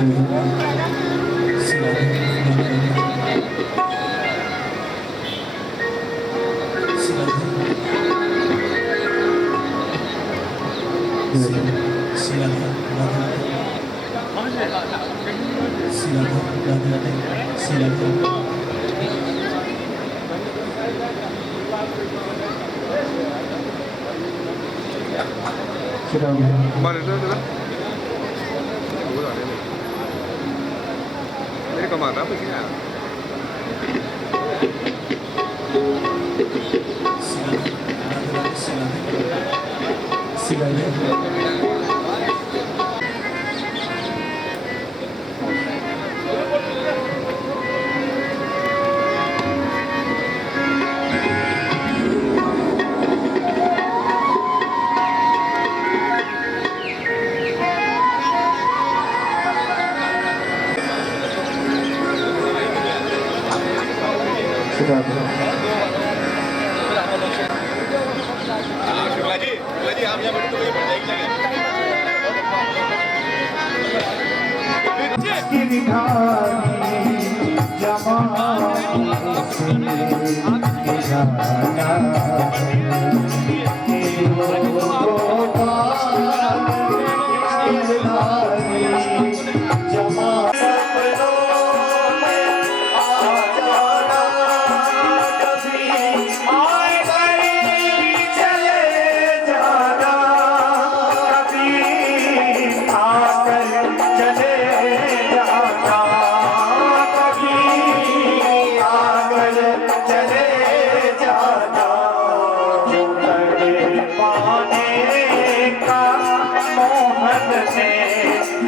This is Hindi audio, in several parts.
Kembali dulu lah. Ini kemana apa sih ya? जमाने से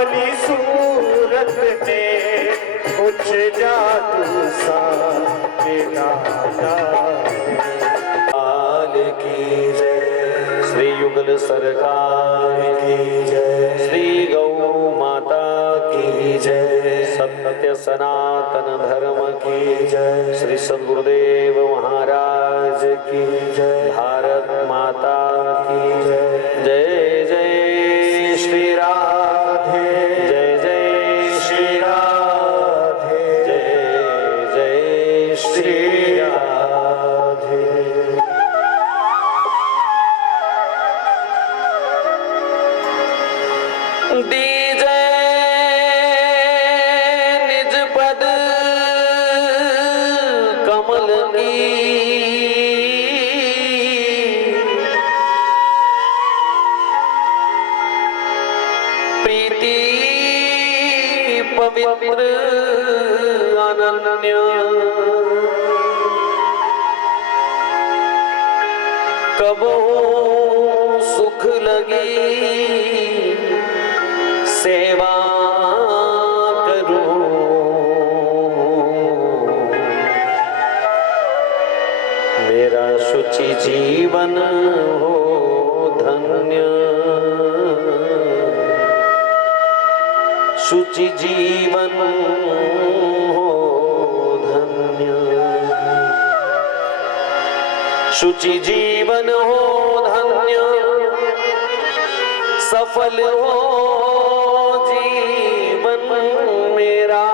भली सूरत ने कुछ जादू सा डाला की जय, श्री युगल सरकार की जय, श्री गौ माता की जय, सत्य सनातन धर्म की जय, श्री सद्गुरुदेव महाराज की जय, भारत माता की जय। जय जय श्री राधे, जय जय श्री राधे, जय जय श्री राधे। दीजे निज पद कमल की प्रीति पवित्र अनन्य कबो सुख लगी सेवा करूं, मेरा शुचि जीवन हो धन्य, शुचि जीवन हो धन्य, शुचि जीवन हो धन्य, सफल हो मेरा,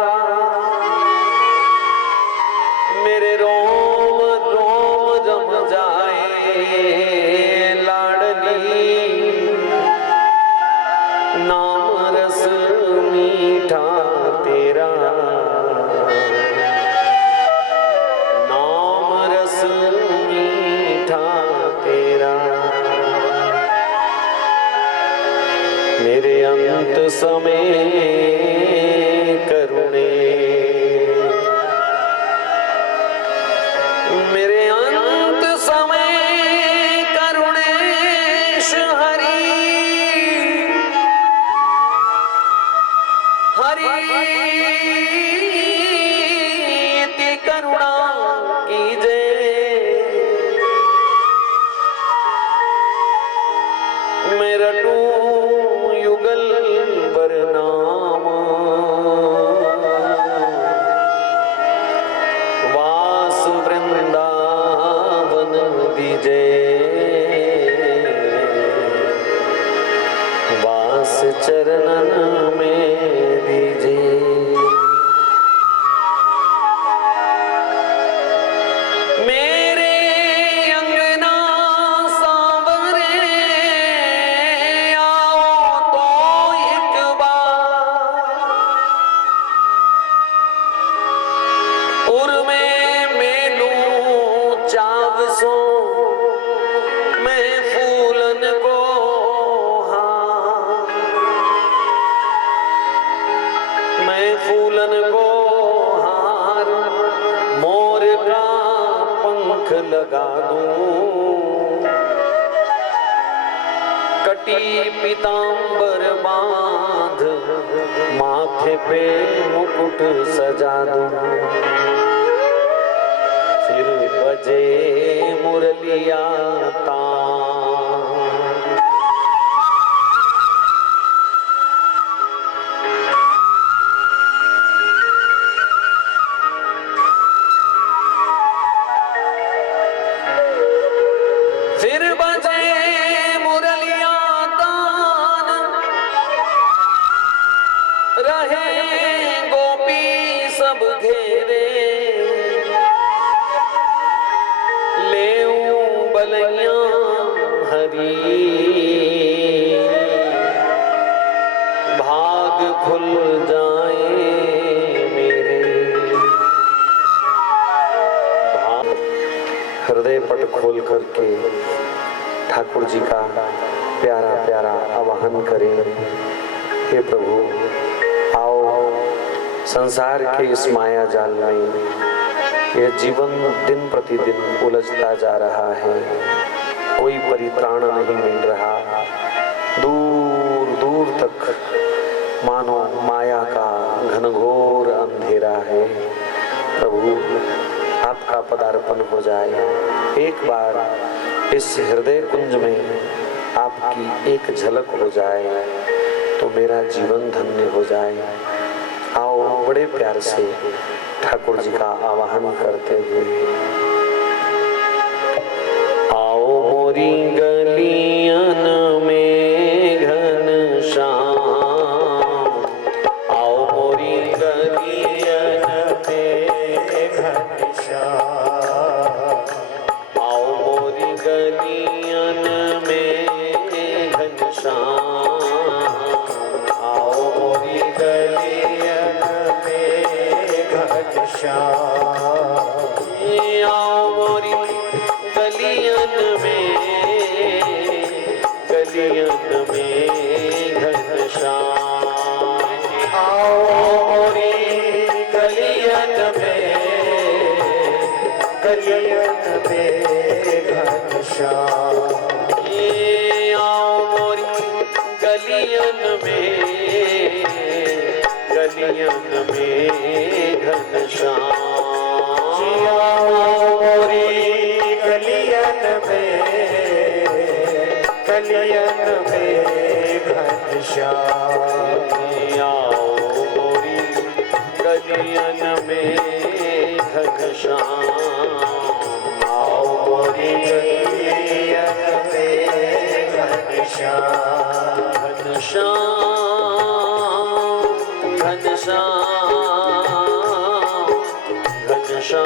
मेरे रोम रोम जम जाए लाडली, नाम रस मीठा तेरा, नाम रस मीठा तेरा, मेरे अंत समय करुणे, मेरे अंत समय करुणेश हरि, हरि ती करुणा कीजे, मेरा टू युगल बरनाम, वास वृंदावन दीजे, वास चरणन में दीजे। मेरे अंगना सांवरे आओ तो एक बार, उर में मेलूं चावसों, मैं फूलन को हार, मैं फूलन को हार, मोर का पंख लगा दूं, कटी पीतांबर बांध, माथे पे मुकुट सजा दूं, फिर बजे मुरलिया तान, फिर बजे मुरलिया तान, रहे गोपी सब घेरे, लेऊं बलैया हरी, भाग खुल जाए मेरे, हृदय पट खोल करके ठाकुर जी का प्यारा प्यारा आवाहन करें। हे प्रभु, आओ संसार के इस माया जाल में यह जीवन दिन प्रतिदिन उलझता जा रहा है, कोई परित्राण नहीं मिल रहा, दूर दूर तक मानो माया का घनघोर अंधेरा है। प्रभु आपका पदार्पण हो जाए, एक बार इस हृदय कुंज में आपकी एक झलक हो जाए तो मेरा जीवन धन्य हो जाए। आओ बड़े प्यार से ठाकुर जी का आवाहन करते हुए, आओ मोरी गलियन में घनश्याम, आओ मोरी गलियन में घनश्याम, आओ मोरी गलियन में घनश्याम, आओ मोरी गलियन में घनश्याम, आओ मोरी गलियन में घनश्याम, आओ मोरी गलियन में घनश्याम, आओ मोरी गलियन में घनश्याम, आओ मोरी गलियन में घनश्याम, आओ मोरी गलियन में घनश्याम, आओ मोरी गलियन में घनश्याम, घनश्याम घनश्याम घनश्याम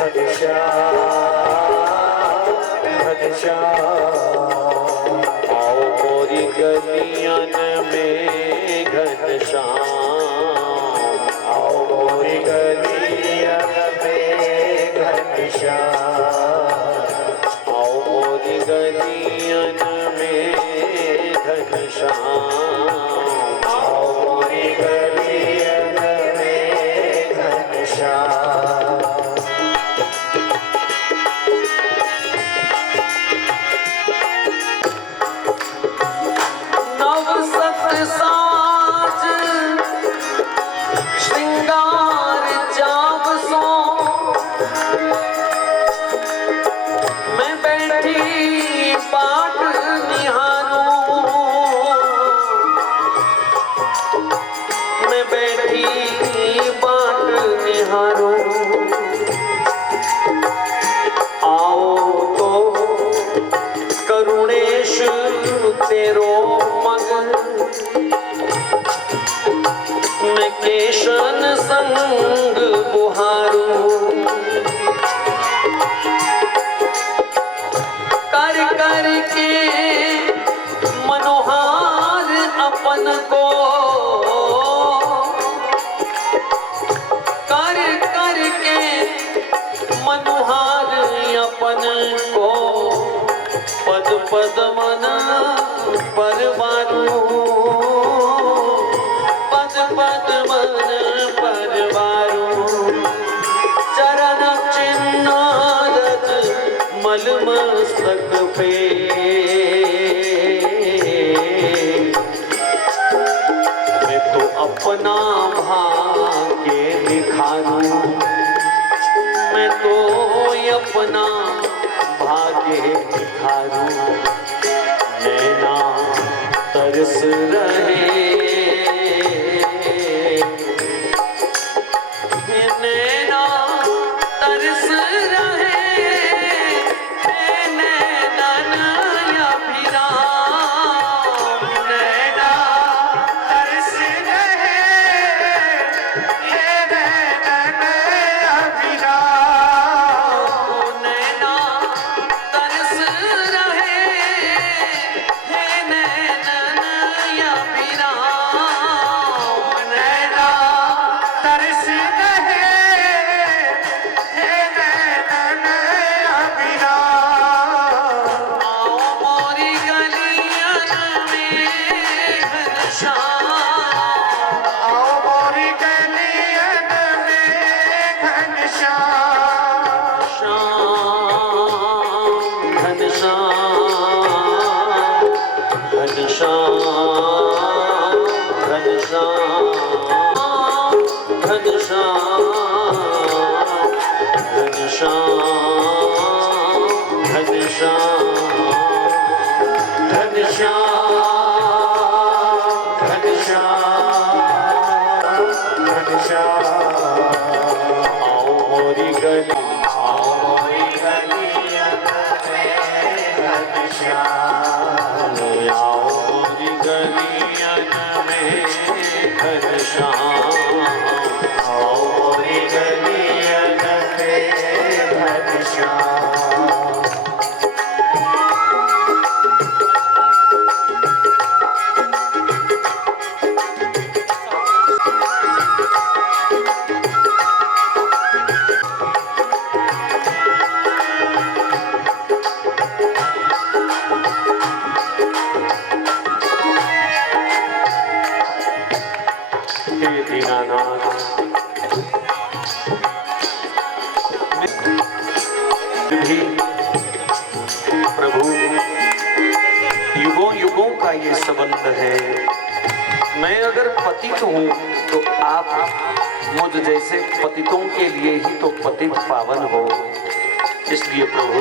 घनश्याम घनश्याम आओ मोरी गलियन में घनश्याम, आओ मोरी गलियन में घनश्याम, आओ मोरी गलियन में घनश्याम, आओ मोरी गलियन में घनश्याम। साज श्रृंगार जाब सो मैं बैठी बाट निहारूं, मैं बैठी बाट निहारूं, आओ तो करुणेश तेरो मगन मैं केशन संग बुहारूं, कर कर के मनोहार अपन को, कर कर के मनोहार अपन को, पद पद मन परवारूं, पद पद मन परवारूं, चरण चिन्ह रज मल मस्तक पे, मैं तो अपना भाग्य दिखारूं, मैं तो अपना भाग्य दिखारूं, नैना तरस रहे, नैना तरस रहे, नैनन अभिराम, नैना तरस रहे, नैनन अभिराम, नैना तरस रहे, घनश्याम आओ मोरी गलियन में घनश्याम आओ मोरी गलियन में घनश्याम प्रभु युगों युगों का ये संबंध है। मैं अगर पतित हूँ तो आप मुझ जैसे पतितों के लिए ही तो पतित पावन हो। इसलिए प्रभु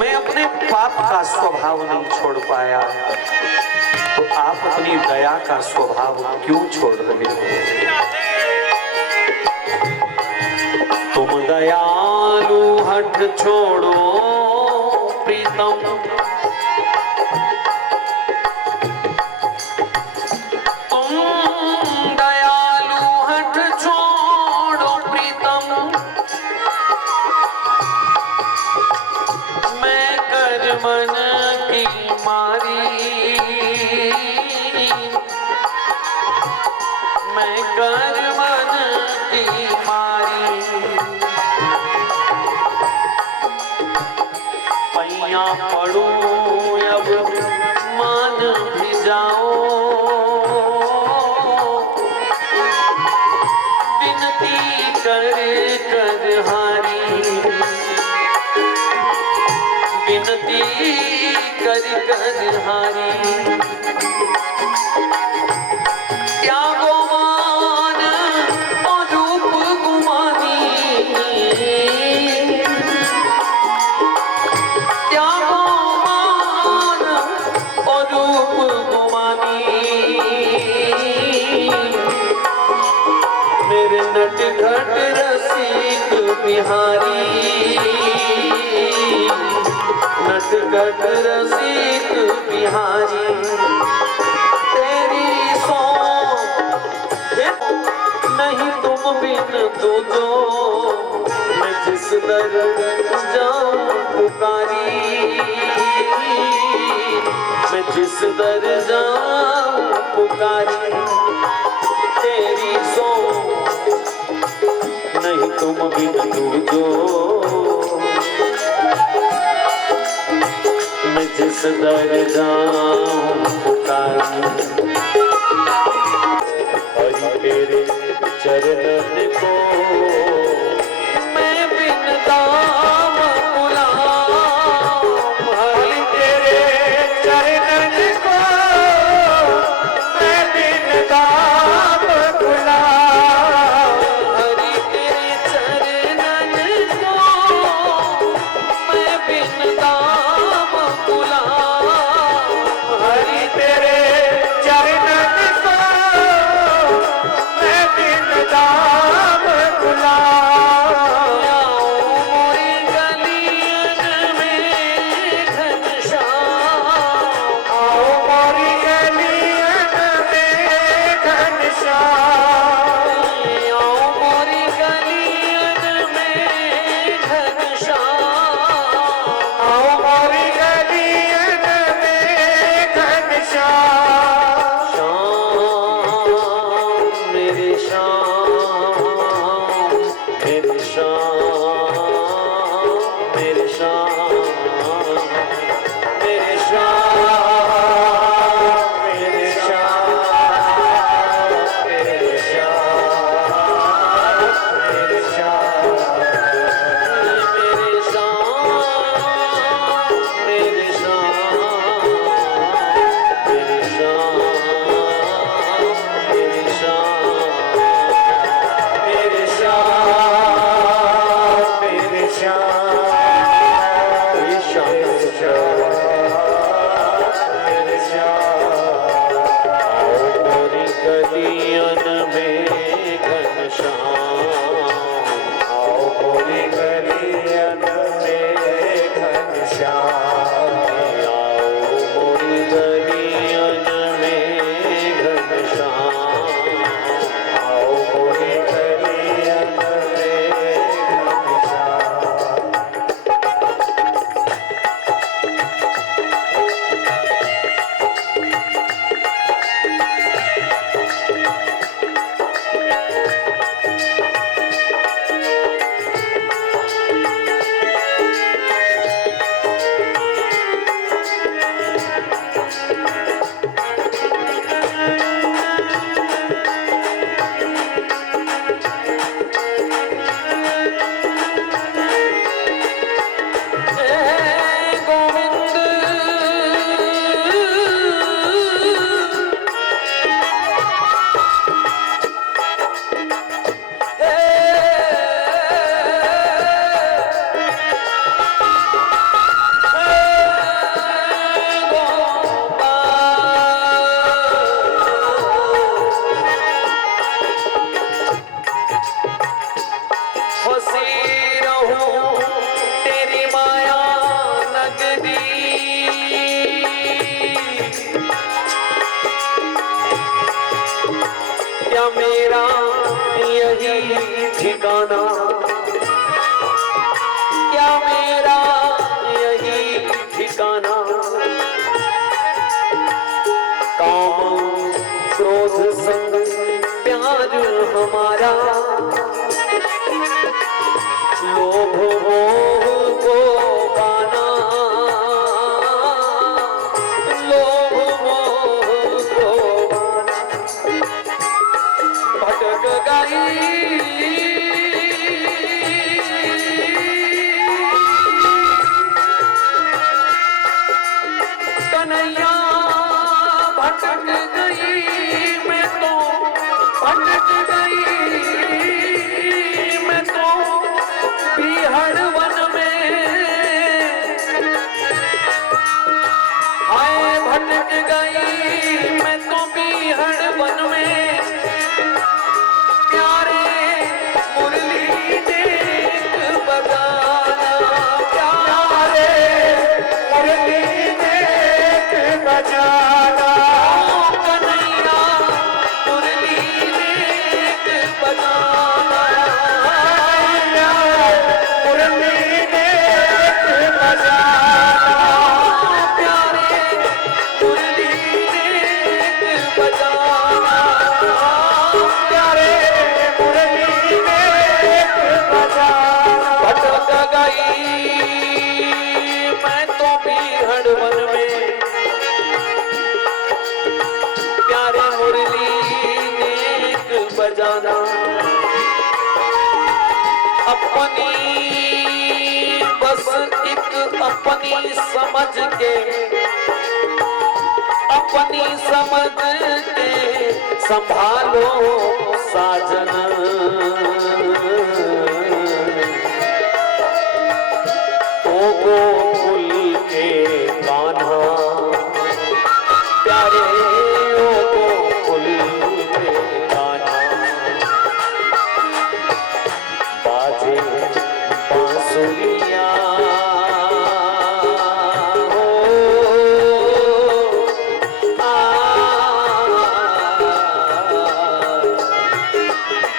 मैं अपने पाप का स्वभाव नहीं छोड़ पाया तो आप अपनी दया का स्वभाव क्यों छोड़ रहे हो? तुम दयालु हठ छोड़ो प्रीतम तुम दयालु हठ छोड़ो प्रीतम मैं कर मन की मारी मैं कर मन की मारी पैया पड़ू अब मान भी जाओ विनती कर कर हारी विनती कर कर हारी त्यागो मान और रूप गुमानी त्यागो मान और रूप गुमानी मेरे नट घट रसिक बिहारी नट घट रसिक बिहारी तेरी सो नहीं तुम बिन दूजो मैं जिस दर जाऊं पुकारी मैं जिस दर जाऊं पुकारी तेरी सो नहीं तुम बिन दूजो मैं जिस दर जाऊं पुकारी हरि तेरे चरण को मैं बिन दाम गुलाम हरि तेरे चरण को मैं बिन दाम गुलाम हरि तेरे चरण को मैं बिन दाम गुलाम हरि तेरे चरण को मैं बिन दाम गुलाम आओ मोरी गलियन में घनश्याम आओ मोरी गलियन में घनश्याम आओ मोरी गलियन में घनश्याम आओ हमारा लोभ मोह को पाना, लोभ मोह को भटक गई कन्हैया, भटक गई मैं तो, भटक गई मैं तो बिहड़ वन में, हाय भटक गई मैं तो बिहड़ वन में, प्यारे मुरली देख बजाना, प्यारे मुरली देख बजाना, कन्हैया मुरली देख बजाना, मुरली देख बजाना, प्यारे मुरली देख बजाना, प्यारे मुरली देख बजाना। भटक गई मैं तो बिहड़ वन में, प्यारे मुरली देख बजाना, अपनी बस एक अपनी समझ के, अपनी समझ के संभालो साजन, ओ गोकुल के कान्हा, प्यारे ओ गोकुल के कान्हा, बाजे बांसुरिया हो,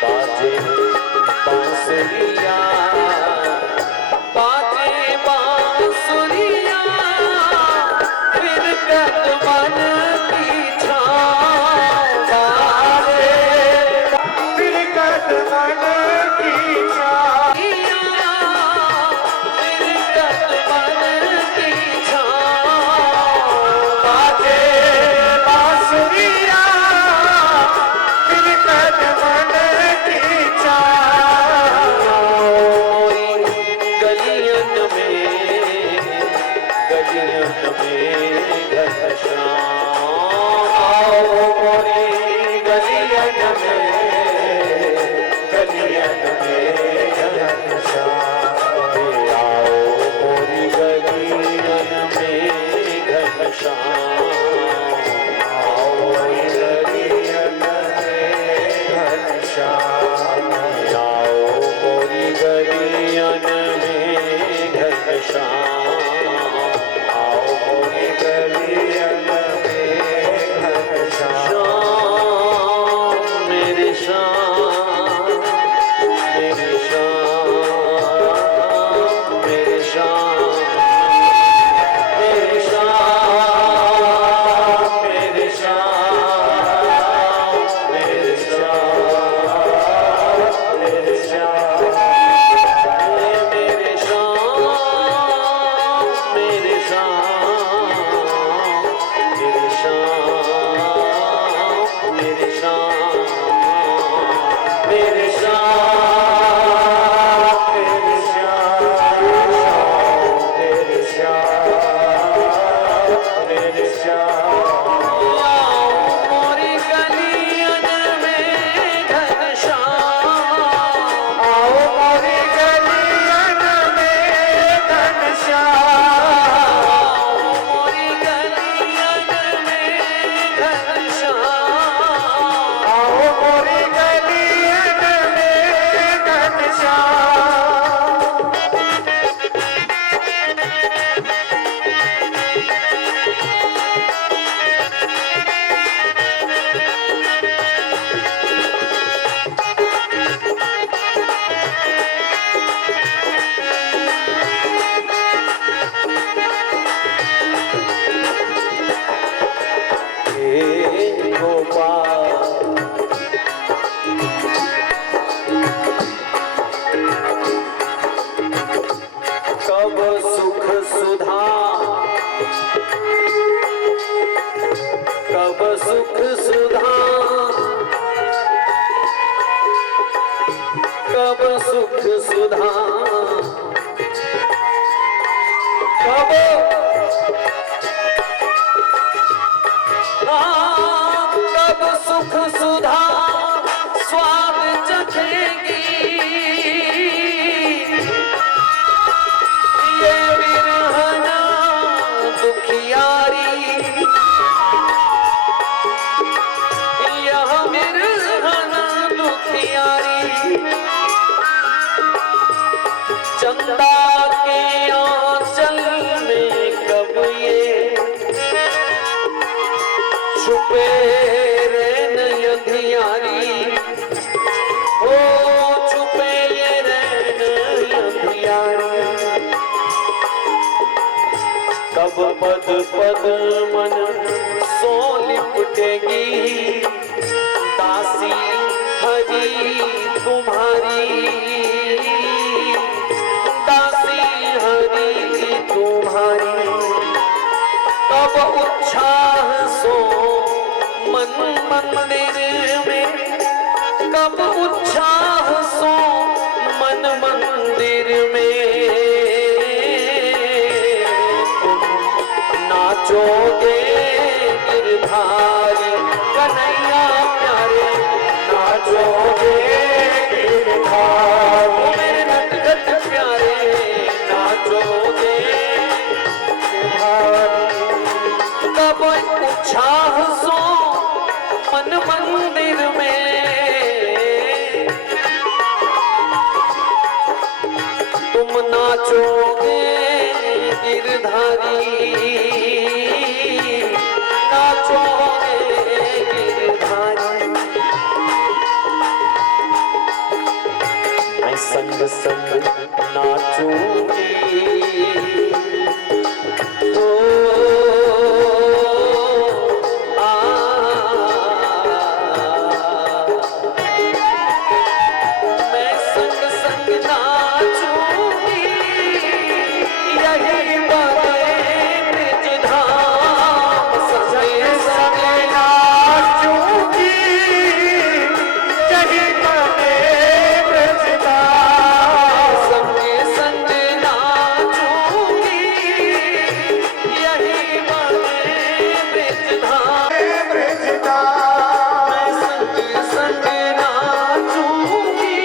बाजे बांसुरिया, बाजे बांसुरिया, फिर कदमन की छाँव, बाजे फिर कदमन की छाँव, फिर कदमन की छाँव, बाजे बांसुरिया, फिर कदमन की छाँव, गलियन में, गलियन में घनश्याम, आओ मोरी गलियन में, गलियन में घनश्याम, आओ मोरी गलियन में घनश्याम, आओ मोरी गलियन में घनश्याम, आओ मोरी गलियन में घनश्याम, आओ मोरी गलियन कब कब सुख सुधा स्वाद चखेगी ये बिरहना दुखियारी, यह बिरहना दुखियारी। चंदा के आंचल में कब ये छुपे रे नयधियारी, ओ छुपे ये रे नयधियारी। कब पद पद मन सो लिपटेगी दासी हरी तुम्हारी, दासी हरी तुम्हारी। कब उत्साह सो मन मंदिर में, कब उत्साह सो मन मंदिर में। नाचोगे गिरधारी कन्हैया प्यारे, नाचोगे गिरधारी मेरे नटखट प्यारे, नाचोगे गिरधारी। कब उत्साह सो मन मंदिर में, तुम नाचोगे गिरधारी, नाचोगे गिरधारी। मैं संग संग नाचूंगी, ओ मैं संग संग नाचूंगी, यही बातें ब्रजधाम संग संग नाचूंगी, यही बातें ब्रजधाम संग संग नाचूंगी, यही बातें ब्रजधाम ब्रजधाम। मैं संग संग नाचूंगी,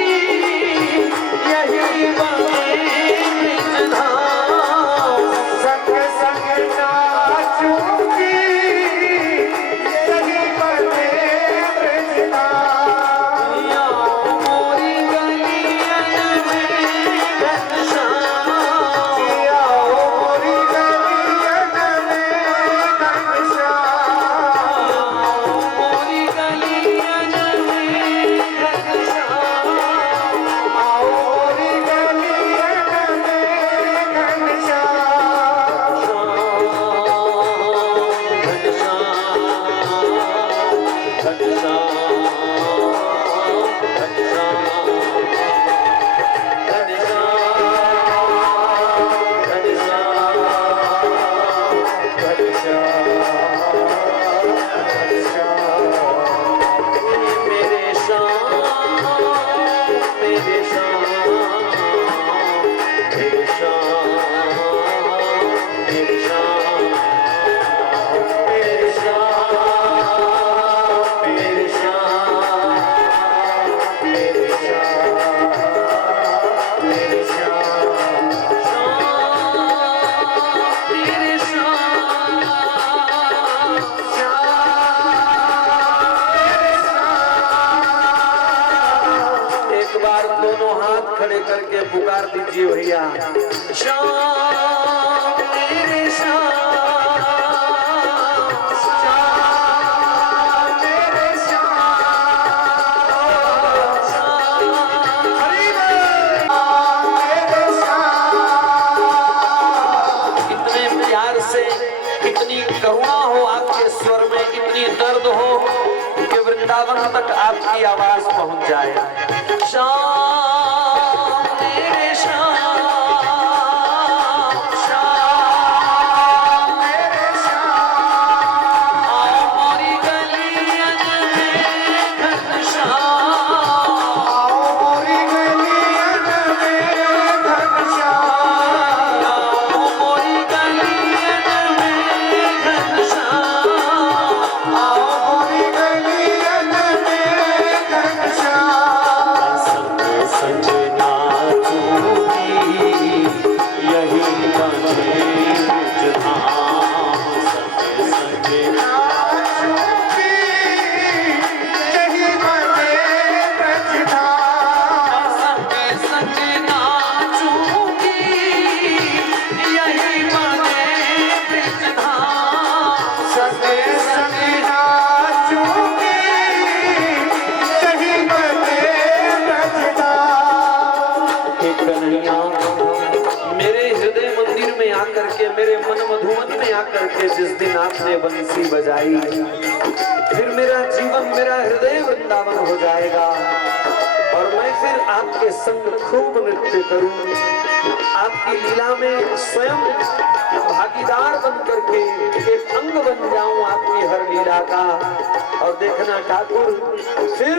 यही बातें ब्रजधाम संग संग नाचूंगी, यही बातें ब्रजधाम। आओ मोरी गलियन में घनश्याम, आओ मोरी गलियन में घनश्याम, आओ मोरी गलियन में घनश्याम, आओ मोरी गलियन में घनश्याम। मेरे श्याम मेरे श्याम मेरे श्याम मेरे श्याम मेरे श्याम मेरे श्याम मेरे श्याम मेरे श्याम मेरे श्याम एक बार दोनों हाथ खड़े करके पुकार दीजिए भैया, श्याम मेरे श्याम, श्याम मेरे श्याम, हरि बोल मेरे श्याम। कितने प्यार से, कितनी करुणा हो आपके स्वर में, कितनी दर्द हो कि वृंदावन तक आपकी आवाज पहुंच जाए। श्याम मेरे श्याम, श्याम मेरे श्याम, आओ मोरी गलियन में घनश्याम, आओ मोरी गलियन में घनश्याम, आओ मोरी मधुवन में आकर के जिस दिन आपने बंसी बजाई, फिर मेरा जीवन, मेरा हृदय वृंदावन हो जाएगा और मैं फिर आपके संग खूब नृत्य करूं, आपकी लीला में स्वयं भागीदार बन करके एक अंग बन जाऊं आपकी हर लीला का। और देखना ठाकुर फिर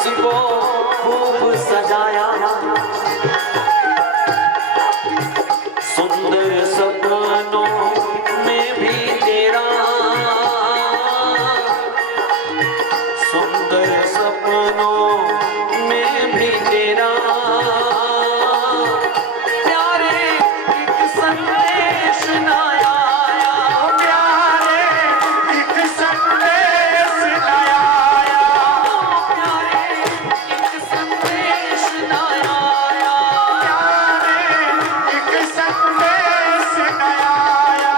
इसको खूब सजाया, सुंदर सपनों में भी तेरा, सुंदर सपनों में भी तेरा प्यारे एक संदेश न आया, प्यारे एक संदेश न आया, प्यारे एक संदेश न आया, प्यारे एक संदेश न आया।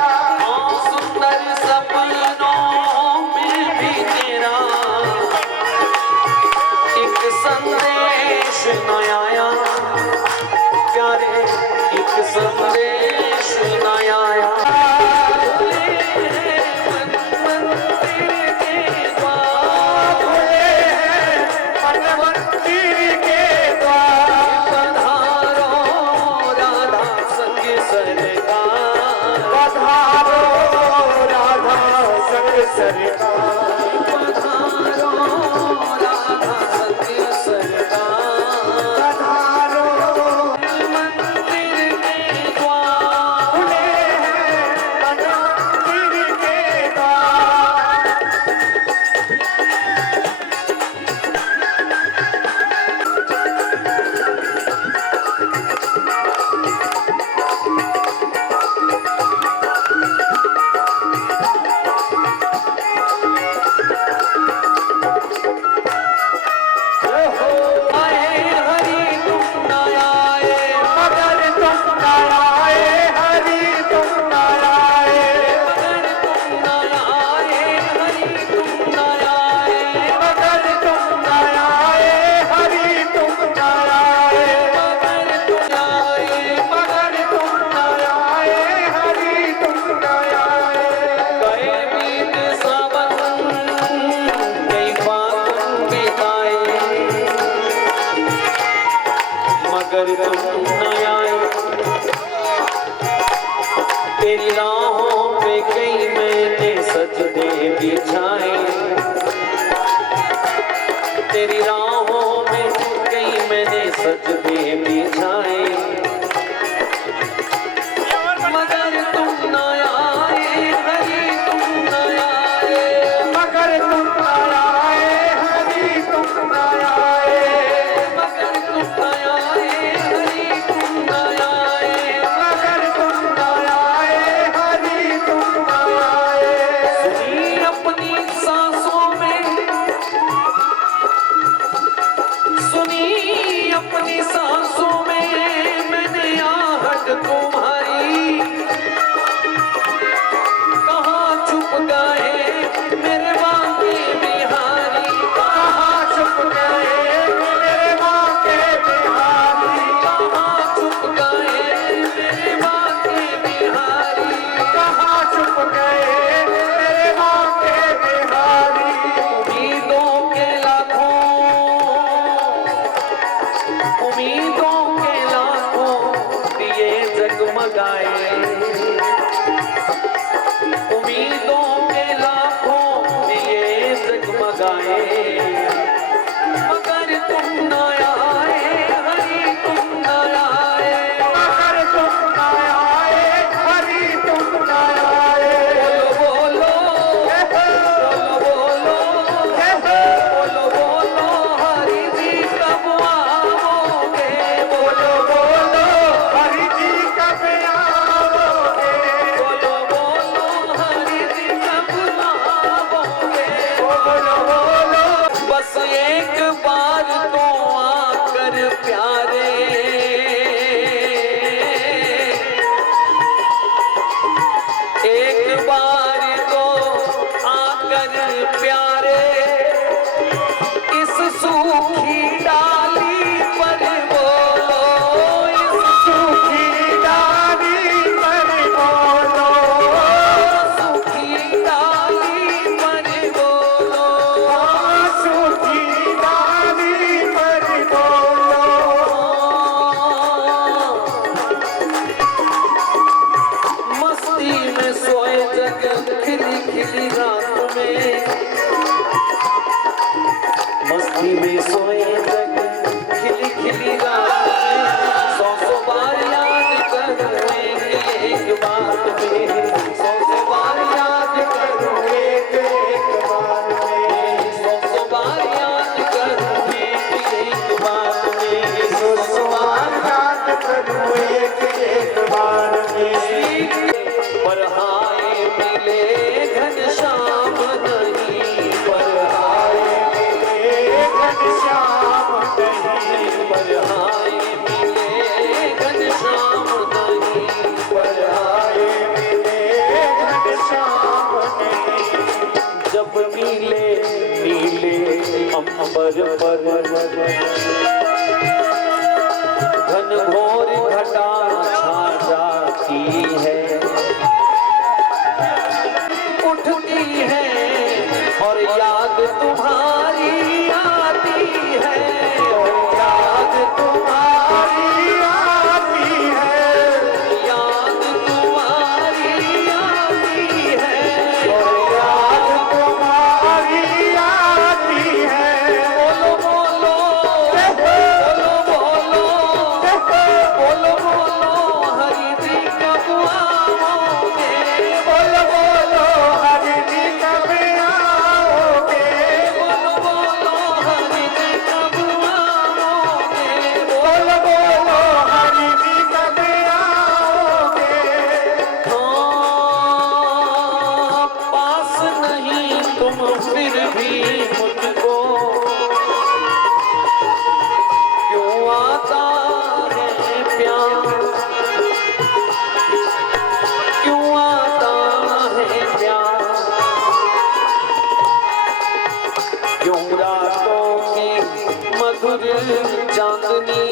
सुंदर सपनों में भी तेरा एक संदेश न आया, प्यारे एक संदेश न आया। मंदिर के द्वार पधारो राधा संग सरकार, पधारो राधा संग सरकार, पधारो राधा संग सरकार, पधारो मंदिर के द्वार खुले हैं, मंदिर के द्वार। आए हरि तुम न आए, मगर तुम न आए, हरि तुम न आए, मगर तुम न आए, हरि तुम न आए, मगर तुम न आए, हरि तुम न आए, मगर तुम आए, मगर तुम न आए, हरि तुम न आए। गए बीत सावन कई फागुन बिताए, मगर तुम न आए, तेरी राहों पे कई मैंने सजदे बिछाए, तेरी राहों में कई मैंने सजदे बिछाए, मगर तुम न आए, हरि तुम न आए, मगर तुम न आए, हरि तुम न आए, मगर तुम न आए, हरि तुम न आए, मगर तुम न आए, हरि तुम न आए। सुनी अपनी सांसों में उसी में सोए जग खिली खिली रात, सौ बार याद करूं एक बात में, सौ बार याद करूं एक बात में, सौ बार याद करूं एक बात में, सौ बार याद करूं एक बार में। पर हाय मिले घनश्याम नहीं, पर हाय मिले घनश्याम नहीं, पर हाय मिले घनश्याम नहीं, पर हाय मिले घनश्याम नहीं। जब नीले नीले अंबर पर घनघोर घटा छा जाती है, उठती है और याद तुम्हारी आती है, याद तुम्हारी आती है, याद तुम्हारी आती है, याद तुम्हारी आती है। बोलो बोलो बोलो बोलो बोलो बोलो हरि जी कब आओगे, बोलो बोलो हरि जी कब आओगे, बोलो बोलो हरि जी कब आओगे, बोलो बोलो हरि जी कब आओगे। हाँ, पास नहीं तुम फिर भी मुझको क्यों आता है प्यार, क्यों आता है प्यार, क्यों रातों की मधुर चांदनी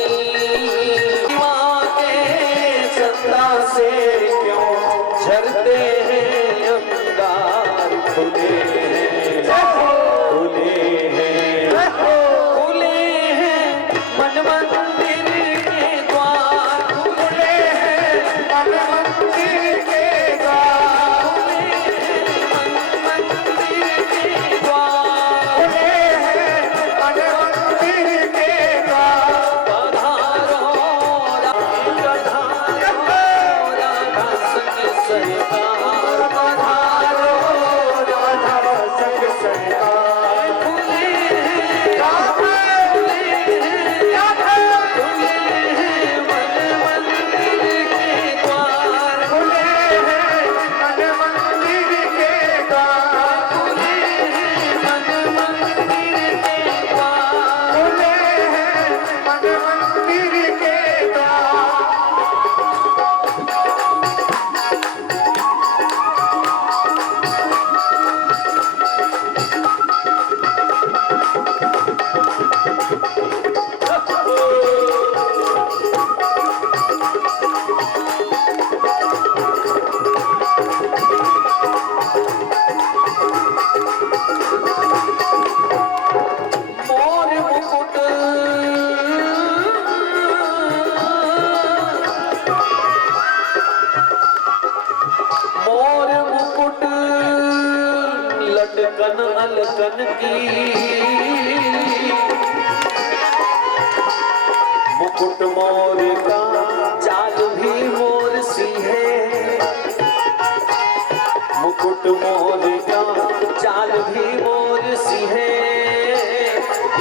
माँ के चंदा से क्यों झरते हैं अंगार, खुले हैं खुले हैं खुले हैं मन मंदिर के द्वार, खुले हैं मन मंदिर के द्वार, खुले हैं मन मंदिर के द्वार, खुले हैं मन मंदिर के द्वार। पधारो राधा संग सरकार, पधारो राधा संग सरकार, खुले हैं खुले हैं मन मंदिर के द्वार, खुले हैं मन मंदिर के द्वार, खुले हैं मन मंदिर के द्वार, खुले हैं मन मंदिर के द्वार। मोर मुकुट मोर मुकुट लटकन अलकन की, मुकुट मोर का चाल भी मोर सी है, मुकुट मोर का चाल भी मोर सी है,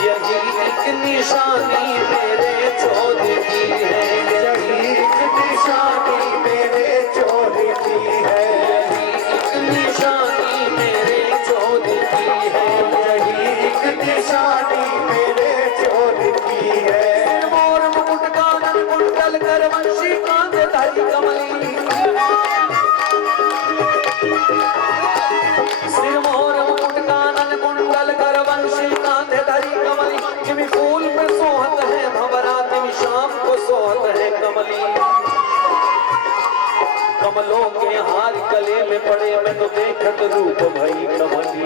यही एक निशानी मेरे चोर की है, यही एक निशानी मेरे चोर की है, यही एक निशानी मेरे चोर की है, यही एक निशानी मेरे चोर की है। मोर मुकुट कानन कुंडल कर वंशी कांध धारी कमली, सिर मोर मुकुट कानन कुंडल कर वंशी कांध धारी कमली, जिमी फूल पे सोहत है भंवरा, तिमी शाम को सोहत है कमली। कमलों के हार गले में पड़े मैं तो देखत रूप भई कमली,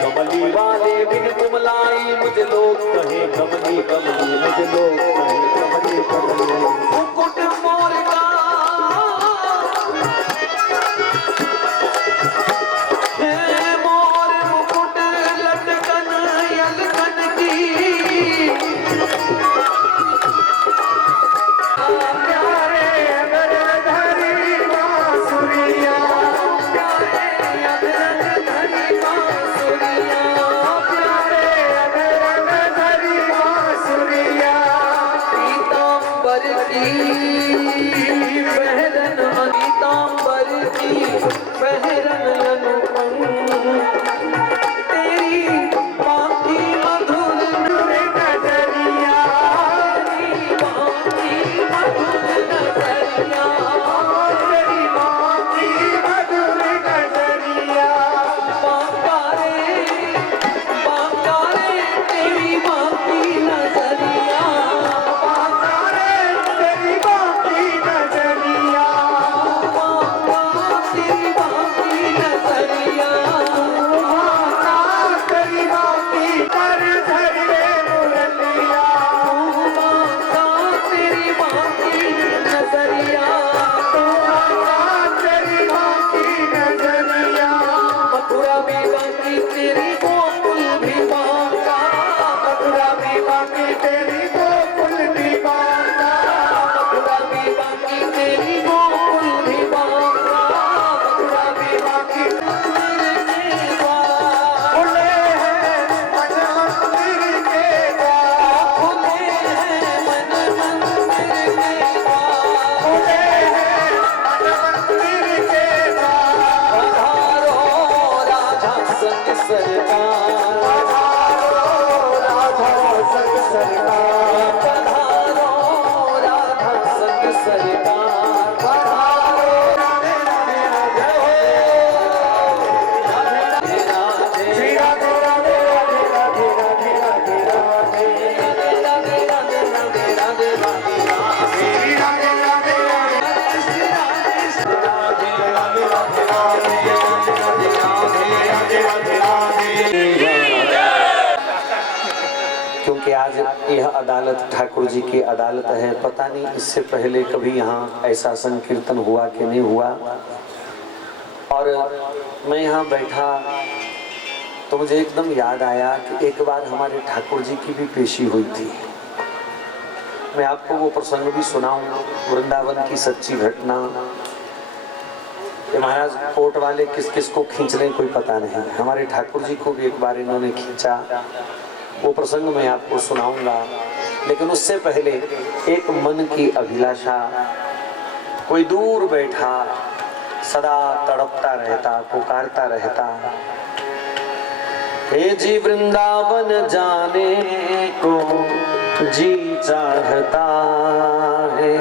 कमली वाले बिन तुम लाई मुझे लोग कहे कमली कमली, मुझे लोग कहे कमली कमली। मुकुट मोर का है मोर मुकुट लटकन आज यह अदालत ठाकुर जी की अदालत है। पता नहीं इससे पहले कभी यहाँ ऐसा संकीर्तन हुआ कि नहीं हुआ। और मैं यहाँ बैठा तो मुझे एकदम याद आया कि एक बार हमारे ठाकुर जी की भी पेशी हुई थी। मैं आपको वो प्रसंग भी सुनाऊं, वृंदावन की सच्ची घटना। महाराज कोर्ट वाले किस किस को खींच लें कोई पता नहीं, हमारे ठाकुर जी को भी एक बार इन्होंने खींचा। वो प्रसंग मैं आपको सुनाऊंगा, लेकिन उससे पहले एक मन की अभिलाषा। कोई दूर बैठा सदा तड़पता रहता, पुकारता रहता, हे जी वृंदावन जाने को जी चाहता है।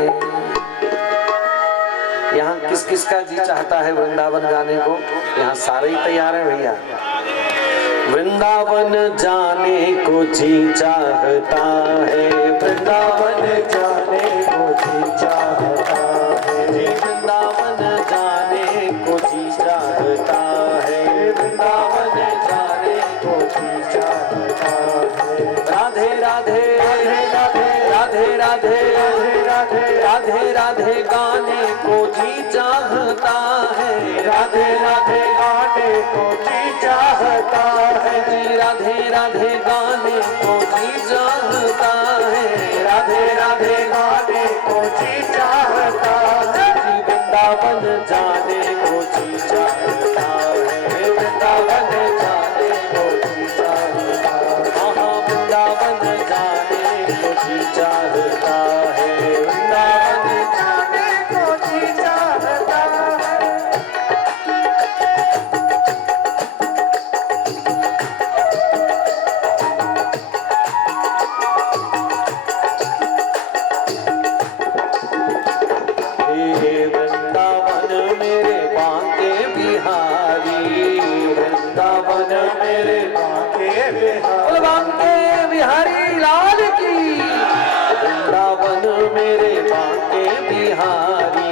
यहाँ किस किस का जी चाहता है वृंदावन जाने को? यहाँ सारे ही तैयार है भैया। वृंदावन जाने को जी चाहता है, वृंदावन जाने को जी चाहता है, जी वृंदावन जाने को जी चाहता है, वृंदावन जाने को जी चाहता है। राधे राधे राधे राधे राधे राधे राधे राधे गाने को जी चाहता है, राधे राधे गाने को जी चाहता है, जी राधे राधे गाने को जी चाहता है, राधे राधे गाने को जी चाहता है, जी वृंदावन जाने को जी चाहता है, वृंदावन जाने को जी चाहता है, वृंदावन जाने को जी चाहता है, वृंदावन जाने को जी चाहता है। हे वृंदावन मेरे बांके बिहारी, वृंदावन मेरे बांके बिहारी, बांके बिहारी लाल की। वृंदावन मेरे बांके बिहारी,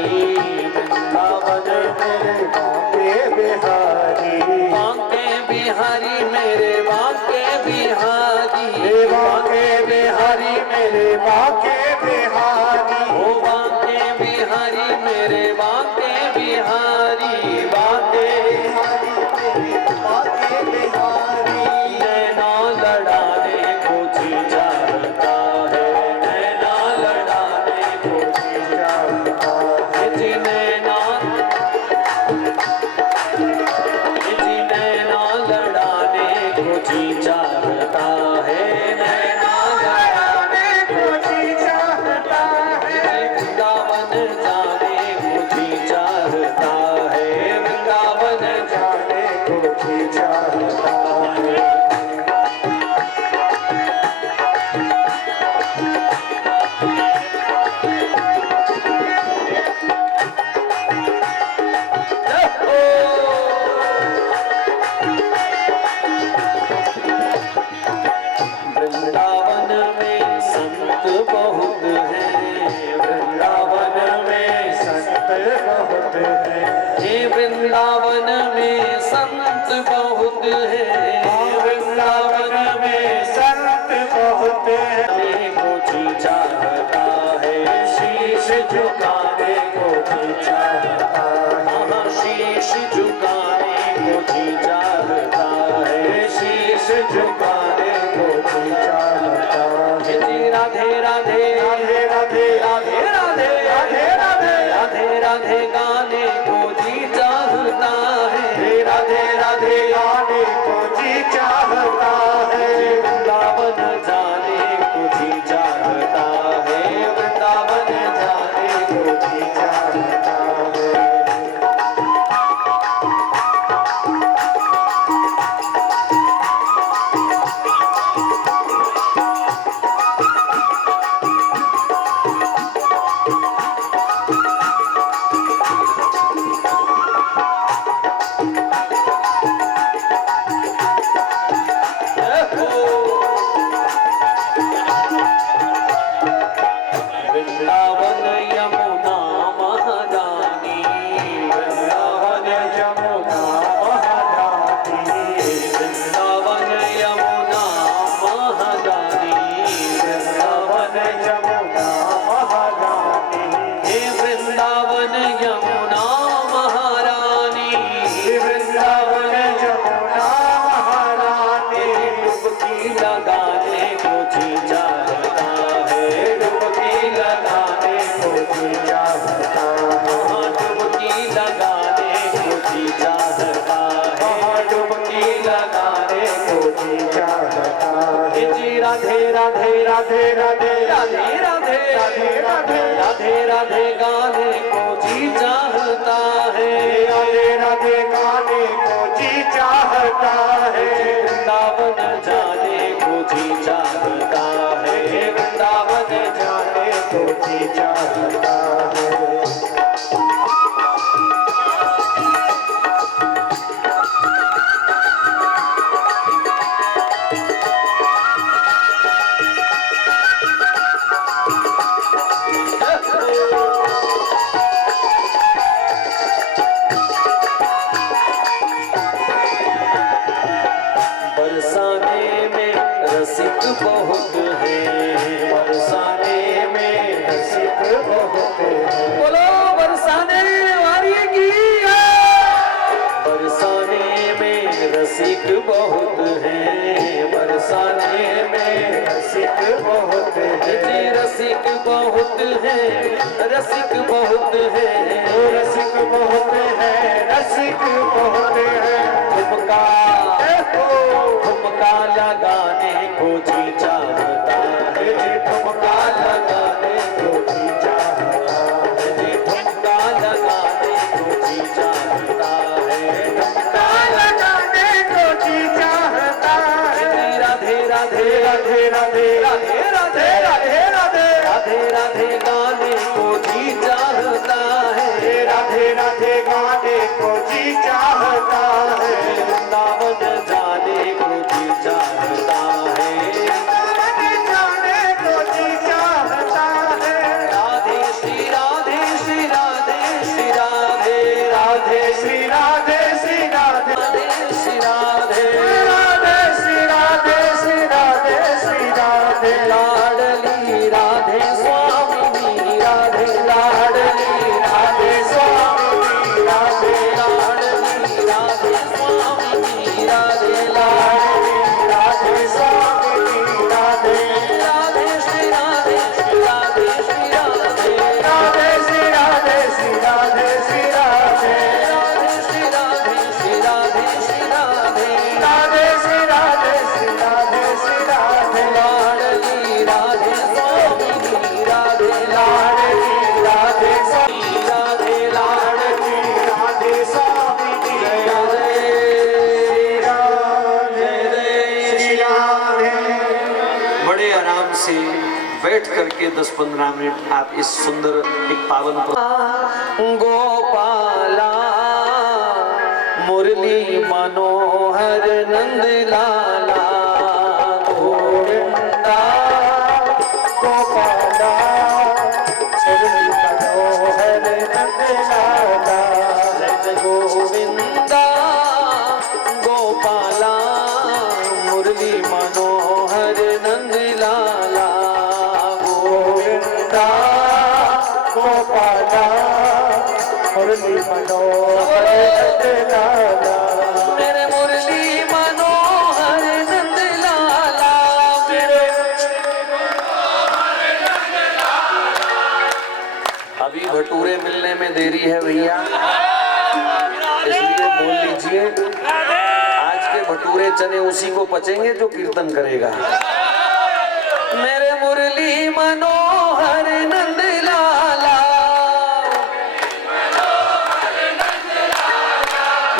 वृंदावन मेरे बांके बिहारी, बांके बिहारी मेरे बांके बिहारी, बांके बिहारी मेरे बांके बिहारी, ओ बांके बिहारी मेरे बांके बिहारी, बांके बांके बिहारी। नैना लड़ाने को जी चाहता है, नैना लड़ाने को जी चाहता है, जी नैना, जी नैना लड़ाने को जी चाहता है, नैना लड़ाने को जी चाहता है, वृंदावन जाने को जी चाहता है, वृंदावन जाने को जी चाहता है। वृंदावन में संत बहुत हैं, वृंदावन में संत बहुत हैं, हे वृंदावन में संत बहुत हैं, वृंदावन में संत बहुत हैं। को जी चाहता है, शीश झुकाने को जी चाहता है, शीश झुकाने को जी चाहता है, शीश झुकाने को जी चाहता है, जी राधे राधे राधे राधे राधे राधे राधे राधे राधे राधे गाने को जी चाहता है, राधे राधे गाने को जी चाहता है, वृंदावन जाने को जी चाहता है, वृंदावन जाने को जी चाहता है। लगाने को जी चाहता है, डुबकी लगाने को जी चाहता है, डुबकी लगाने को जी चाहता है, डुबकी लगाने को जी चाहता है। जी राधे राधे राधे राधे राधे राधे राधे राधे राधे राधे गाने को जी चाहता है, राधे राधे गाने को जी चाहता है, वृंदावन जाने को जी चाहता है, वृंदावन जाने को जी चाहता है। बरसाने में रसिक बहुत है, बरसाने में रसिक बहुत है, बोलो बरसाने वाली की है। बरसाने में रसिक बहुत है, बरसाने में रसिक बहुत है, जी रसिक बहुत है, रसिक बहुत है, रसिक बहुत है, रसिक बहुत है। ठुमका ठुमका लगाने को जी चाहता है, ठुमका लगाने को जी चाहता है, ठुमका लगाने को जी चाहता है, ठुमका लगाने को जी चाहता है। राधे राधे राधे राधे राधे राधे राधे राधे राधे राधे गाने को जी चाहता है, राधे राधे गाने को जी चाहता है, वृंदावन जाने को जी चाहता है, वृंदावन जाने को जी चाहता है। राधे श्री राधे श्री राधे श्री राधे राधे श्री राधे श्री राधे श्री राधे राधे श्री राधे श्री राधे श्री राधे लाडली राधे स्वामी राधे लाडली राधे स्वामी राधे लाडली राधे स्वामी राधे लाडली राधे स्वामी राधे राधे श्री राधे श्री राधे श्री राधे राधे श्री राधे श्री राधे श्री राधे राधे श्री राधे श्री राधे श्री राधे राधे श्री राधे श्री राधे श्री राधे लाडली राधे स्वामी राधे लाडली राधे स्वामी राधे लाडली राधे स्वामी जय श्री राधे। बड़े आराम से बैठ करके 10-15 मिनट आप इस सुंदर एक पावन गोपाला मुरली मनोहर नंद लाला गोविंदा गोपाला मुरली मनोहर नंद लाला जय गोविंदा गोपाला मुरली मनोहर नंद लाला गोविंदा गोपाला मुरली मनोहर नंद लाला मेरे मुरली मनोहर नंद लाला मेरे अभी भटूरे मिलने में देरी है भैया, इसलिए बोल लीजिए आज के भटूरे चने उसी को पचेंगे जो कीर्तन करेगा। मेरे मुरली मनोहर नंद लाला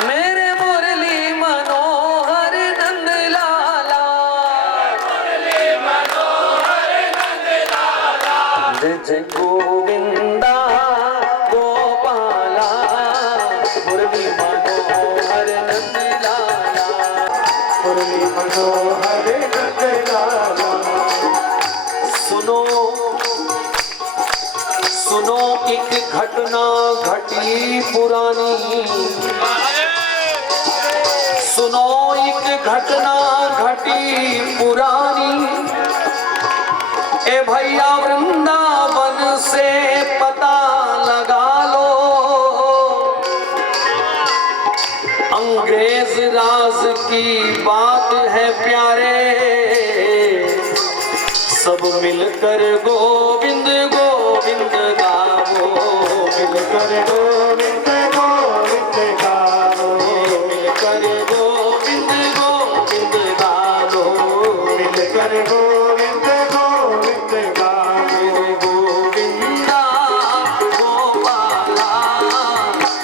मेरे मुरली मनोहर नंद लाला जय जय गोविंदा गोपाला मुरली मनोहर नंद लाला मुरली मनोहर नंद लाला। सुनो सुनो एक घटना घटी पुरानी, सुनो एक घटना घटी पुरानी, ए भैया वृंदावन से पता लगा लो, अंग्रेज राज की बात है प्यारे, सब मिलकर गोविंद गोविंद गावो, मिलकर गोविंद गोविंद गावो, मिलकर गोविंद गोविंद गावो, मिलकर गोविंद गोविंद गावो। गोविंदा गोपाला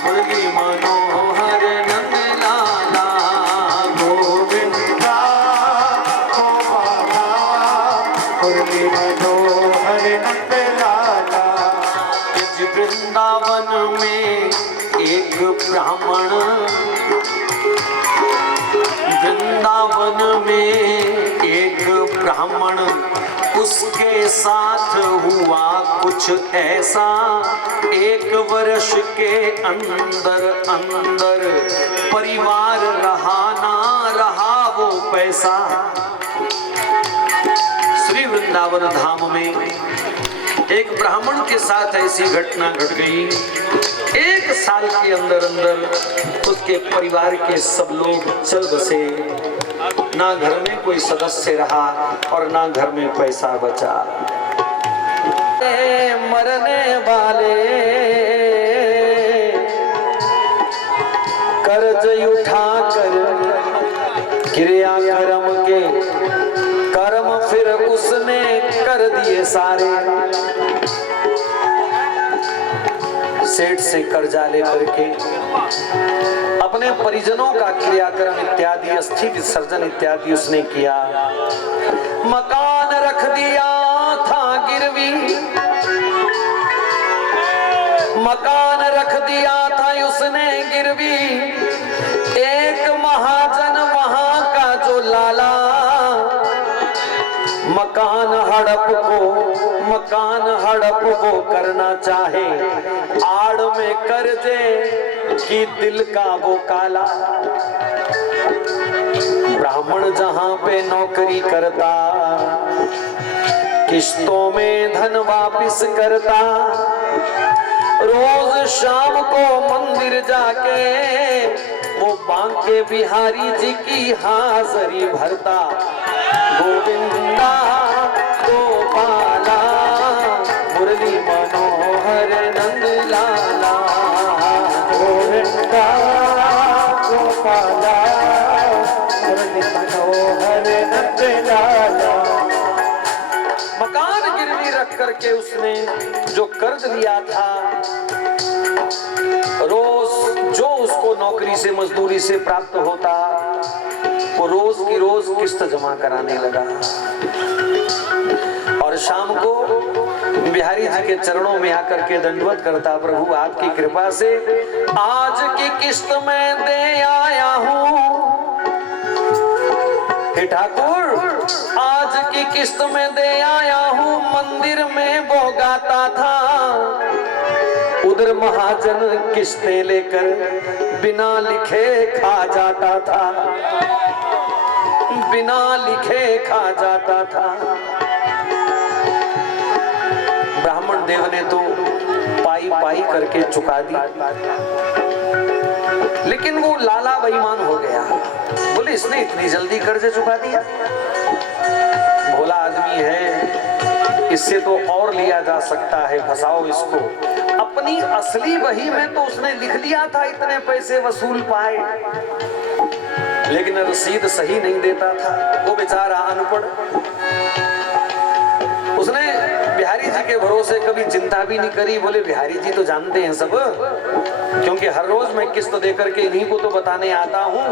मुरली मनोहर नंद लाला, गोविंदा गोपाला मुरली मनोहर नंद लाला। वृंदावन में एक ब्राह्मण, वृंदावन में एक ब्राह्मण, उसके साथ हुआ कुछ ऐसा। एक वर्ष के अंदर अंदर परिवार रहा ना रहा वो पैसा। श्री वृंदावन धाम में एक ब्राह्मण के साथ ऐसी घटना घट गई। एक साल के अंदर अंदर उसके परिवार के सब लोग चल बसे। ना घर में कोई सदस्य रहा और ना घर में पैसा बचा। मरने वाले कर्ज उठाकर क्रिया कर्म के कर्म फिर उसने कर दिए सारे। सेठ से कर्जा लेकर के अपने परिजनों का क्रियाक्रम इत्यादि अस्थि विसर्जन इत्यादि उसने किया। मकान रख दिया था गिरवी, मकान रख दिया था उसने गिरवी। एक महाजन वहां का जो लाला, मकान हड़प को करना चाहे, आड़ में कर्जे कि दिल का वो काला। ब्राह्मण जहां पे नौकरी करता, किश्तों में धन वापिस करता। रोज शाम को मंदिर जाके वो बांके बिहारी जी की हाजरी भरता। गोविंदा गोपाला मुरली मनोहर नंद लाला, गोविंदा गोपाला मुरली मनोहर नंद लाला। मकान गिरवी रख करके उसने जो कर्ज लिया था, रोज जो उसको नौकरी से मजदूरी से प्राप्त होता, वो रोज की रोज किस्त जमा कराने लगा। और शाम को बिहारी जी के चरणों में आकर के दंडवत करता, प्रभु आपकी कृपा से आज की किस्त में दे आया हूँ। हे ठाकुर आज की किस्त में दे आया हूँ। मंदिर में वो गाता था, उधर महाजन किस्तें लेकर बिना लिखे खा जाता था, बिना लिखे खा जाता था। ब्राह्मण देव ने तो पाई पाई करके चुका दी, लेकिन वो लाला बेईमान हो गया। बोले इसने इतनी जल्दी कर्जे चुका दिया, भोला आदमी है, इससे तो और लिया जा सकता है, फंसाओ इसको। अपनी असली वही में तो उसने लिख लिया था इतने पैसे वसूल पाए, लेकिन रसीद सही नहीं देता था। वो बेचारा अनपढ़, उसने बिहारी जी के भरोसे कभी चिंता भी नहीं करी। बोले बिहारी जी तो जानते हैं सब, क्योंकि हर रोज मैं किस्त देकर के इन्हीं को तो बताने आता हूँ।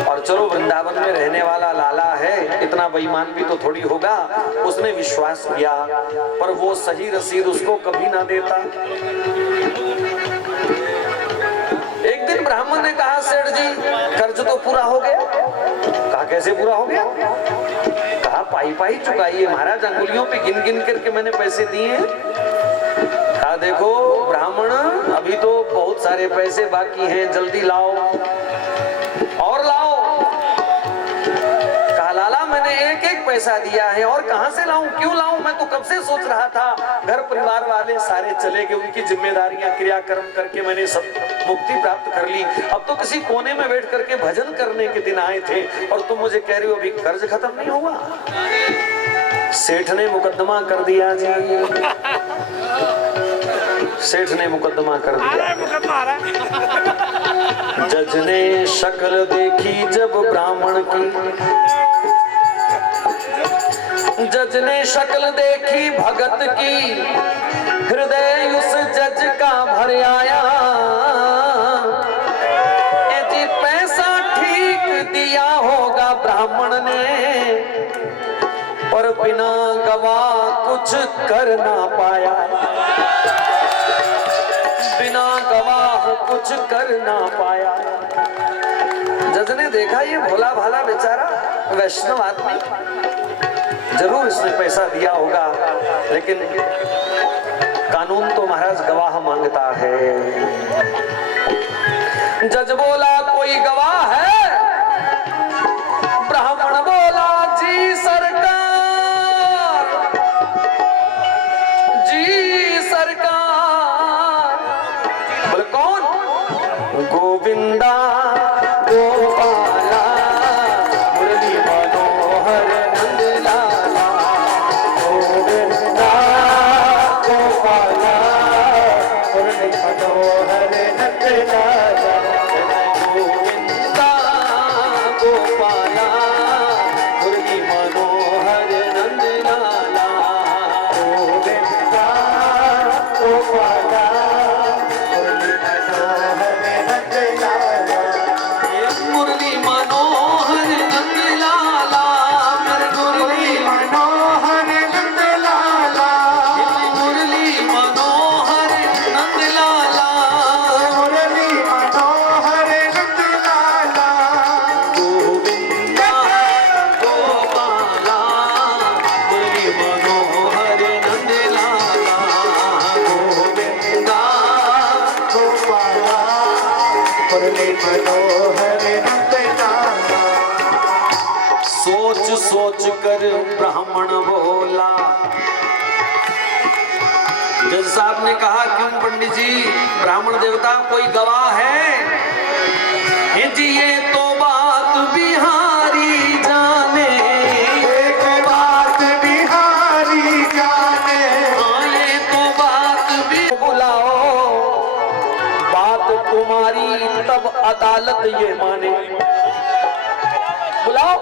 और चलो वृंदावन में रहने वाला लाला है, इतना बेईमान भी तो थोड़ी होगा। उसने विश्वास किया, पर वो सही रसीद उसको कभी ना देता। एक दिन ब्राह्मण ने कहा सेठ जी कर्ज तो पूरा हो गया। कहा कैसे पूरा हो गया? कहा पाई पाई चुकाइए महाराज, अंगुलियों पे गिन गिन करके मैंने पैसे दिए। कहा देखो ब्राह्मण अभी तो बहुत सारे पैसे बाकी हैं, जल्दी लाओ और लाओ। कहा लाला मैंने एक एक पैसा दिया है और कहां से लाऊं, क्यों लाऊं? मैं तो कब से सोच रहा था, घर परिवार वाले सारे चले गए, उनकी जिम्मेदारियां क्रियाक्रम करके मैंने सब मुक्ति प्राप्त कर ली। अब तो किसी कोने में बैठ करके भजन करने के दिन आए थे और तुम मुझे कह रही हो अभी कर्ज खत्म नहीं हुआ। सेठ ने मुकदमा कर दिया जी, सेठ ने मुकदमा कर दिया। जज ने शक्ल देखी जब ब्राह्मण की, जज ने शक्ल देखी भगत की, हृदय उस जज का भर आया। जी पैसा ठीक दिया होगा ब्राह्मण ने, और बिना गवाह कुछ कर ना पाया, बिना गवाह कुछ कर ना पाया। जज ने देखा ये भोला भाला बेचारा वैष्णव आदमी, जरूर इसने पैसा दिया होगा, लेकिन कानून तो महाराज गवाह मांगता है। जज बोला कोई गवाह है? ब्राह्मण बोला जी सरकार, जी सरकार। बोले कौन? गोविंदा गोपाला मुरली मनोहर नंदलाला, गोविंदा गोपाला मुरली मनोहर नंदलाला, गोविंदा गोपाला मुरली मनोहर नंदलाला, गोविंदा गोपाला मुरली मनोहर नंदलाला, मुरली मनोहर नंदलाला, मुरली मनोहर नंदलाला, मुरली मनोहर नंदलाला, मुरली मनोहर नंदलाला, गोविंदा गोपाला मुरली मनोहर नंदलाला, गोविंदा गोपाला मुरली मनोहर नंदलाला। सोच सोच कर ब्राह्मण बोला। जज साहब ने कहा क्यों पंडित जी, ब्राह्मण देवता कोई गवाह है? जी ये तो बात बिहारी जाने, एक बात बिहारी जाने, हाँ ये तो बात भी बुलाओ, बात तुम्हारी तब अदालत ये माने। बुलाओ।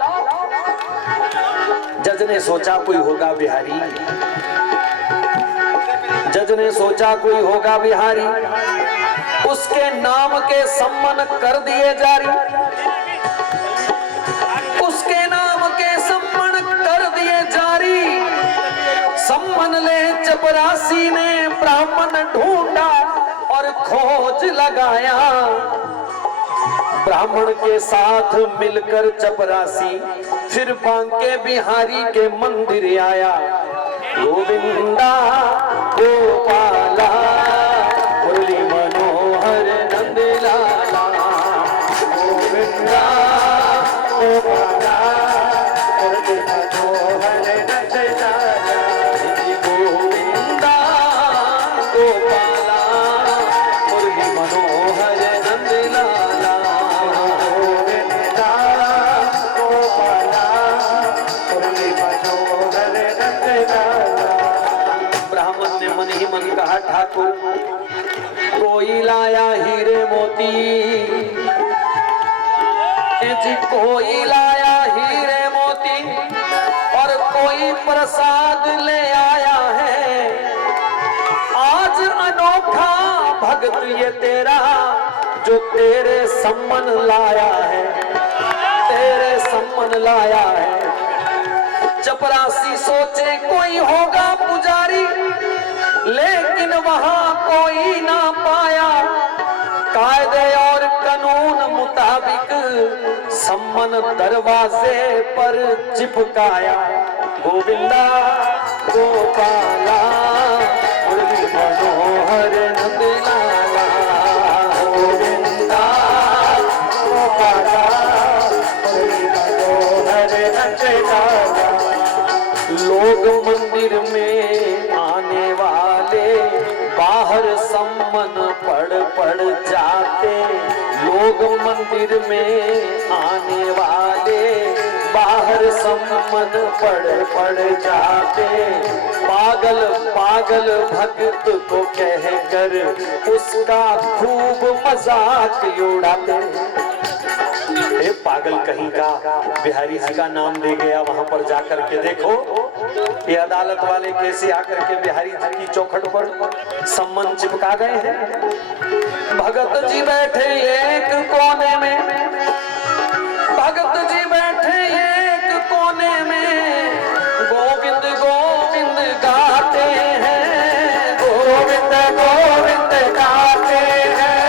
जज ने सोचा कोई होगा बिहारी, जज ने सोचा कोई होगा बिहारी, उसके नाम के सम्मन कर दिए जारी, उसके नाम के सम्मन कर दिए जारी। सम्मन ले चपरासी ने ब्राह्मण ढूंढा और खोज लगाया, ब्राह्मण के साथ मिलकर चपरासी फिर बांके बिहारी के मंदिर आया। गोविंदा गोपाला मुरली मनोहर नंदलाला, गोविंदा गोपाला मुरली मनोहर नंदलाला, गोविंदा गोपाला मुरली मनोहर नंदलाला, गोविंदा गोपाला मुरली मनोहर नंदलाला। ब्राह्मण ने मन ही मन कहा ठाकुर कोई लाया हीरे मोती, जी कोई लाया हीरे मोती, और कोई प्रसाद ले आया है। आज अनोखा भगत ये तेरा जो तेरे सम्मन लाया है, तेरे सम्मन लाया है। चपरासी सोचे कोई होगा पुजारी, लेकिन वहां कोई ना पाया। कायदे और कानून मुताबिक सम्मन दरवाजे पर चिपकाया। गोविंदा गोपाला मुरली मनोहर नंदलाला, गोविंदा गोपाला मुरली मनोहर नंदलाला। लोग मंदिर में आने वाले बाहर सम्मन पढ़ पढ़ जाते, लोग मंदिर में आने वाले बाहर सम्मन पड़ जाते, पागल पागल भक्त को कहकर उसका खूब मजाक उड़ाते। ए पागल कहीं का, बिहारी जी का नाम ले गया, वहां पर जाकर के देखो ये अदालत वाले कैसे आकर के बिहारी जी की चौखट पर सम्मन चिपका गए हैं। भगत जी बैठे एक कोने में, भगत जी बैठे एक कोने में, गोविंद गोविंद गाते हैं, गोविंद गोविंद गाते हैं,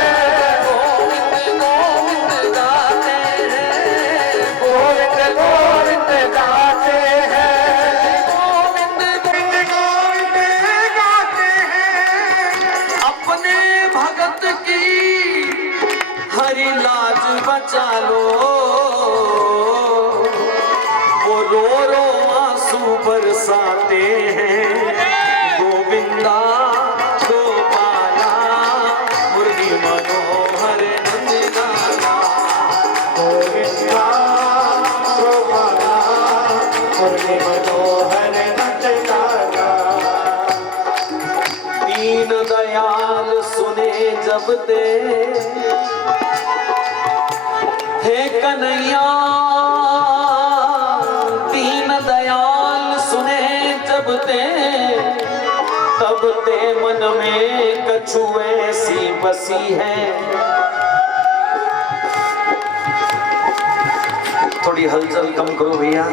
गोविंद गोविंद गाते हैं, गोविंद गोविंद गाते हैं, गोविंद गोविंद गाते हैं। अपने भगत की हरी लाज बचा लो, वो रो रो आंसू बरसाते हैं। गोविंदा गोपाला मुरली मनोहर नंदलाला, गोविंदा गोपाला मुरली मनोहर नंदलाला। दीन दयाल सुने जब ते हे कन्हैया, दीन दयाल सुने जब ते, तब ते मन में कछु ऐसी बसी है। थोड़ी हलचल कम करो भैया।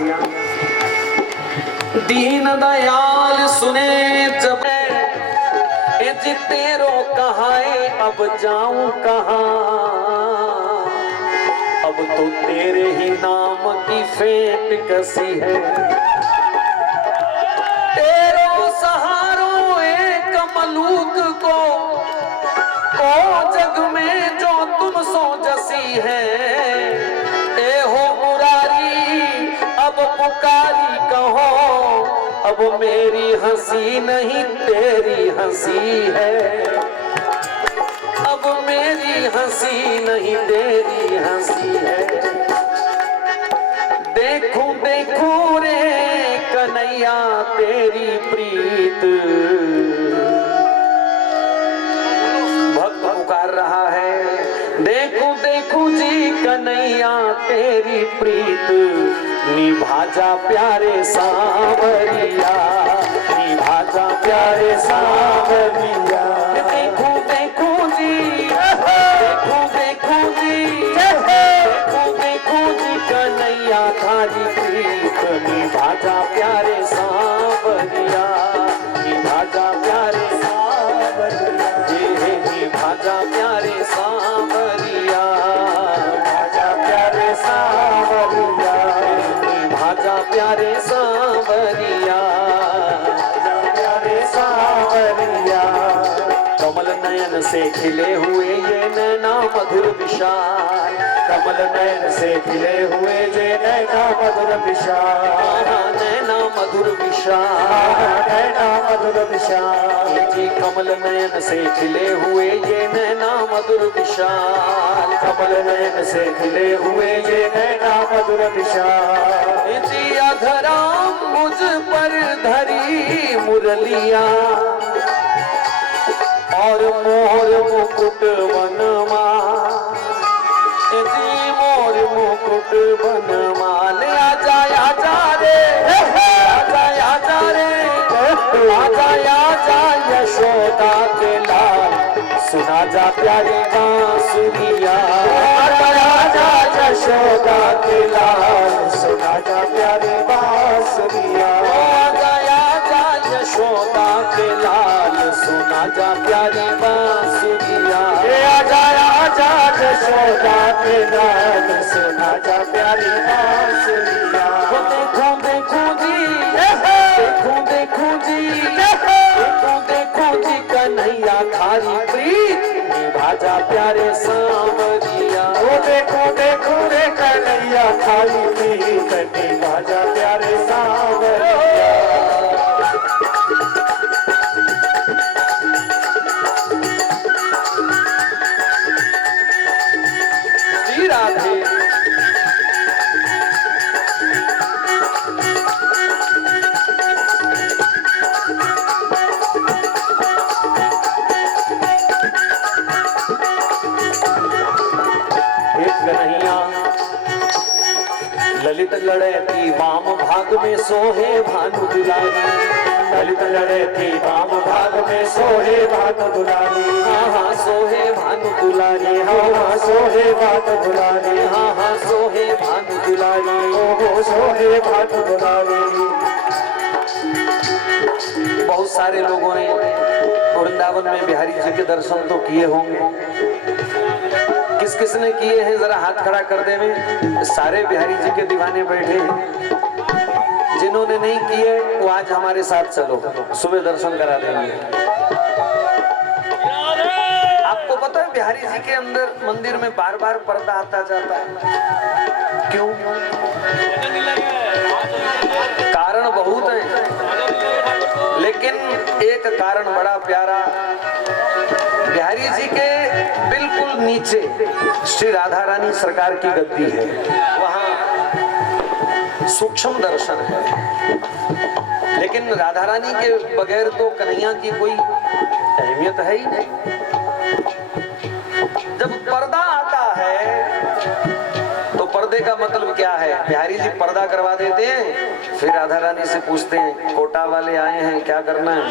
दीन दयाल सुने जब तेरो कहाँ है, अब जाऊं कहाँ, अब तो तेरे ही नाम की फेंट कसी है। तेरो सहारो एक मलूक को जग में जो तुम सो जसी है। ए हो मुरारी अब पुकारी कहो, अब मेरी हंसी नहीं तेरी हंसी है, अब मेरी हंसी नहीं तेरी हंसी है। देखूं देखूं रे कन्हैया तेरी प्रीत, भक्त पुकार रहा है। देखूं देखूं जी कन्हैया तेरी प्रीत, निभा जा प्यारे सांवरिया, निभा जा प्यारे सांवरिया। देखूं देखूं जी, देखूं देखूं जी, देखूं देखूं जी कन्हैया थारी प्रीत, निभा जा प्यारे सांवरिया, निभा जा प्यारे सांवरिया, निभा जा प्यारे सांवरिया, निभा जा प्यारे सांवरिया, भाजा प्यारे सांवरिया, प्यारे सांवरिया। कमल नयन से खिले हुए ये नैना मधुर विशाल, कमल नयन से खिले हुए ये नैना मधुर विशाल, नैना मधुर विशाल, नैना मधुर विशाल जी। कमल नयन से खिले हुए ये नैना मधुर विशाल, कमल नयन से खिले हुए ये नैना मधुर विशाल जी। अधरा मुझ पर धरी मुरलिया और मोर मुकुट बनवा जी, मोर मुकुट बनवा। ले आजा आजा रे, आजा आजा रे, आजा आजा यशोदा के लाल, सुना जा प्यारी बांसुरिया। आजा आजा यशोदा के लाल, सुना जा प्यारी बांसुरिया। आजा आजा यशोदा के लाल, सुना जा प्यारी बांसुरिया। आजा आजा यशोदा के लाल, सुना जा प्यारी बांसुरिया। देखूं देखूं जी, देखूं देखूं जी, देखूं देखूं जी कन्हैया थारी प्रीत, निभा जा प्यारे सांवरिया। ओ देखो देखो रे कन्हैया थारी प्रीत, निभा जा प्यारे सांवरिया। वाम भाग में सोहे भानु दुलारी, ललित लड़े थी वाम भाग में सोहे भानु दुलारी, हाँ हाँ सोहे भानु दुलारी, हाँ सोहे भानु दुलारी, हाँ हाँ सोहे भानु दुलारी, ओ सोहे भानु दुलारी। बहुत सारे लोगों ने वृंदावन में बिहारी जी के दर्शन तो किए होंगे, किस किस ने किए हैं जरा हाथ खड़ा कर दे। में सारे बिहारी जी के दीवाने बैठे हैं, जिन्होंने नहीं किए वो आज हमारे साथ चलो, सुबह दर्शन करा देंगे। आपको पता है बिहारी जी के अंदर मंदिर में बार बार पर्दा आता जाता है, क्यों? कारण बहुत है, लेकिन एक कारण बड़ा प्यारा। बिहारी जी के बिल्कुल नीचे श्री राधा रानी सरकार की गद्दी है, वहाँ सूक्ष्म दर्शन है, लेकिन राधा रानी के बगैर तो कन्हैया की कोई अहमियत है ही नहीं। जब पर्दा आता है तो पर्दे का मतलब क्या है? बिहारी जी पर्दा करवा देते हैं, फिर राधा रानी से पूछते हैं कोटा वाले आए हैं, क्या करना है?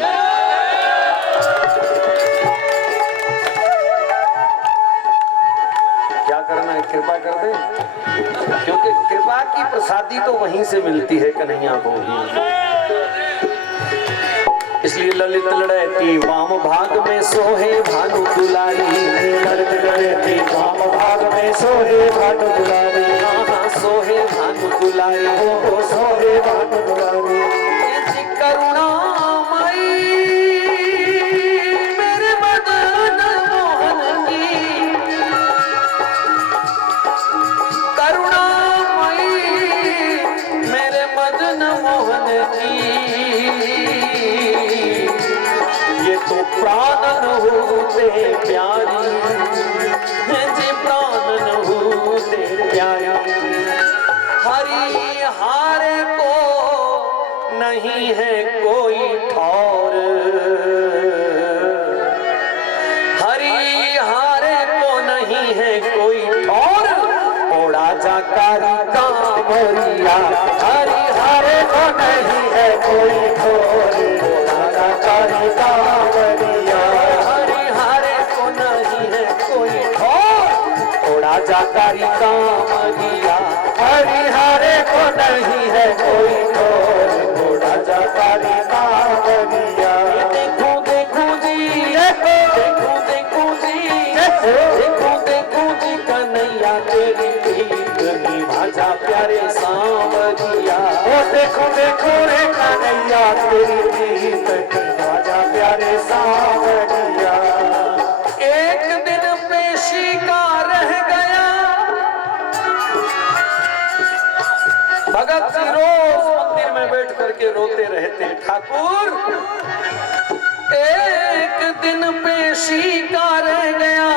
क्या करना है? कृपा कर दे, क्योंकि कृपा की प्रसादी तो वहीं से मिलती है कन्हैया को ही। इसलिए ललित लड़ती वाम भाग में सोहे भानु दुलारी, ललित लड़े थी वाम भाग में सोहे भानु दुलारी, हाँ सोहे भानु दुलारी, ओ सोहे भानु दुलारी। करुणामयी मेरे मदन मोहन की, करुणामयी मेरे मदन मोहन की, ये तो प्राणन होते प्यारी, जे प्राणन होते प्यारी। हरि हारे को नहीं है कोई ठौर, हरि हारे को नहीं है कोई ठौर, ओढ़ा जाकारी कांवरिया, हरि हारे को नहीं है कोई ठौर, ओढ़ा जाकारी कांवरिया, हरि हारे को नहीं है कोई ठौर, ओढ़ा जाकारी कांवरिया, हरि हरे को नहीं है कोई ठोर, घोड़ा जाकारी कांवरिया। देखो देखो जी, देखो देखो जी, देखो देखो जी कन्हैया तेरी प्रीत निभा प्यारे सांवरिया। ओ देखो देखो रे कन्हैया तेरी प्रीत निभा प्यारे सांवरिया। एक दिन पेशी का रह गया, भगत जी रोज मंदिर में बैठ करके रोते रहते, ठाकुर एक दिन पेशी का रह गया,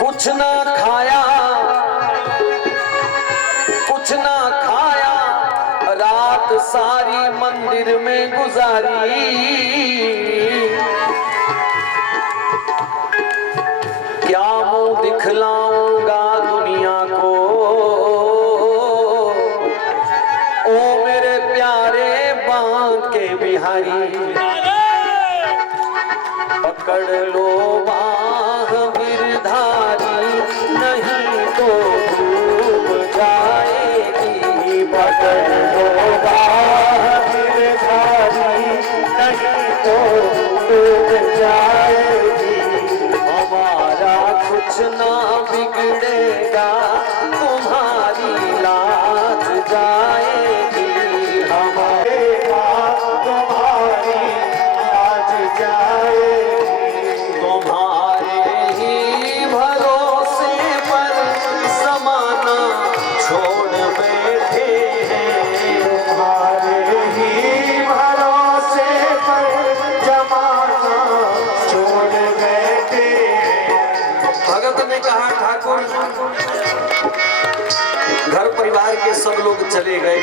कुछ ना खाया कुछ ना खाया, रात सारी मंदिर में गुजारी, क्या मुंह दिखलाऊंगा दुनिया को, ओ मेरे प्यारे बांके बिहारी। पकड़ लो बाह गिरधारी, नहीं तो डूब जाएगी, पकड़ लो बाह गिरधारी, नहीं तो डूब जाएगी। हमारा कुछ ना बिगड़ेगा, तुम्हारी लाज जाएगी, हमारे तुम्हारी आज जाएगी। तुम्हारे ही भरोसे पर जमाना छोड़ बैठे हैं, तुम्हारे ही भरोसे पर जमाना छोड़ बैठे। भगत ने कहा ठाकुर घर परिवार के सब लोग चले गए,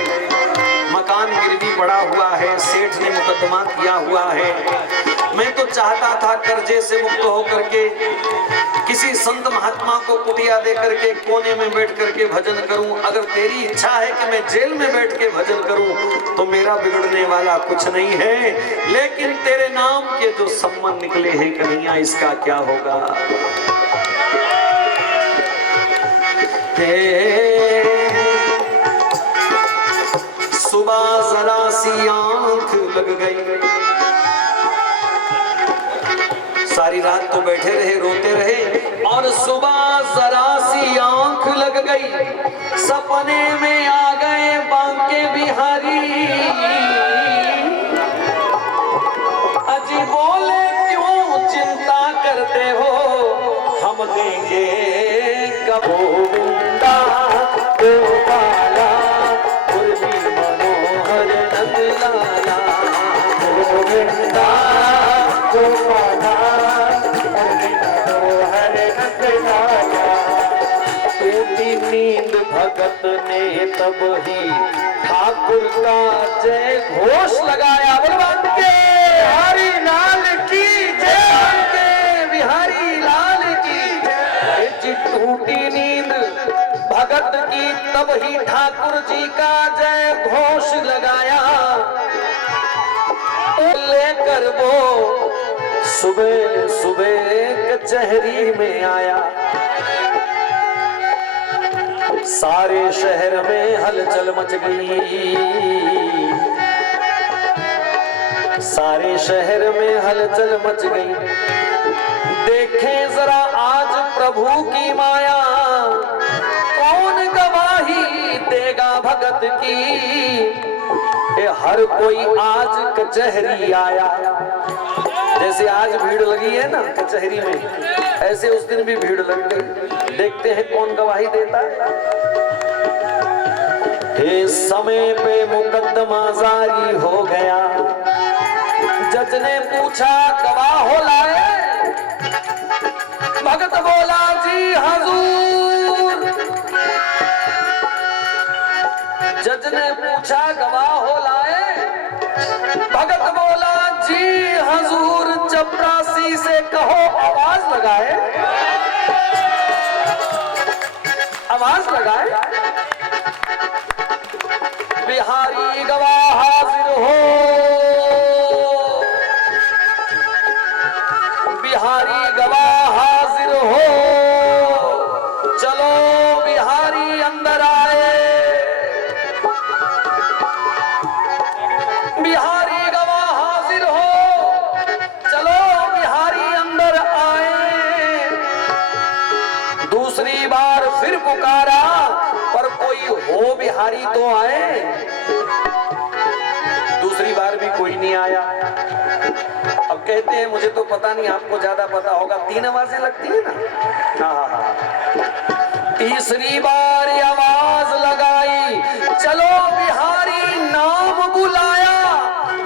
मकान गिरवी पड़ा हुआ है, सेठ ने मुकदमा किया हुआ है, मैं तो चाहता था कर्जे से मुक्त होकर के किसी संत महात्मा को कुटिया दे करके कोने में बैठ करके भजन करूं। अगर तेरी इच्छा है कि मैं जेल में बैठ के भजन करूं तो मेरा बिगड़ने वाला कुछ नहीं है, लेकिन तेरे नाम के जो संबंध निकले हैं कन्हैया, इसका क्या होगा। सुबह जरा सी आंख लग गई, सारी रात तो बैठे रहे रोते रहे, और सुबह जरा सी आंख लग गई, सपने में आ गए बांके बिहारी। अजी बोले क्यों चिंता करते हो, हम देंगे गोविंदा गोपाला मुरली मनोहर नंदलाला। गोविंदा गोपाला मुरली मनोहर नंदलाला। टूटी नींद भगत ने तब ही ठाकुर का जय घोष लगाया। बलवंत के बिहारी लाल की जय, बिहारी लाल की जय। टूटी नींद भगत की तब ही ठाकुर जी का जय घोष लगाया। लेकर वो सुबह सुबह कचहरी में आया। सारे शहर में हलचल मच गई, सारे शहर में हलचल मच गई। देखें जरा आज प्रभु की माया, कौन गवाही देगा भगत की। हर कोई आज कचहरी आया। जैसे आज भीड़ लगी है ना कचहरी में, ऐसे उस दिन भी भीड़ लग गई। देखते हैं कौन गवाही देता है। हे समय पे मुकदमा जारी हो गया। जज ने पूछा गवाह हो लाए, भगत बोला जी हजूर। जज ने पूछा गवाह हो लाए, भगत बोला जी हजूर। चपरासी से कहो आवाज लगाए, आवाज लगाए। बिहारी गवाह हाजिर हो, बिहारी गवाह हाजिर हो। चलो बिहारी अंदर आए, बिहारी गवाह हाजिर हो। चलो बिहारी अंदर आए। दूसरी बार फिर पुकारा, पर कोई हो बिहारी तो आए। दूसरी बार भी कोई नहीं आया। अब कहते हैं मुझे तो पता नहीं, आपको ज्यादा पता होगा, 3 आवाजें लगती है ना। हाँ। तीसरी बार आवाज लगाई, चलो बिहारी नाम बुलाया।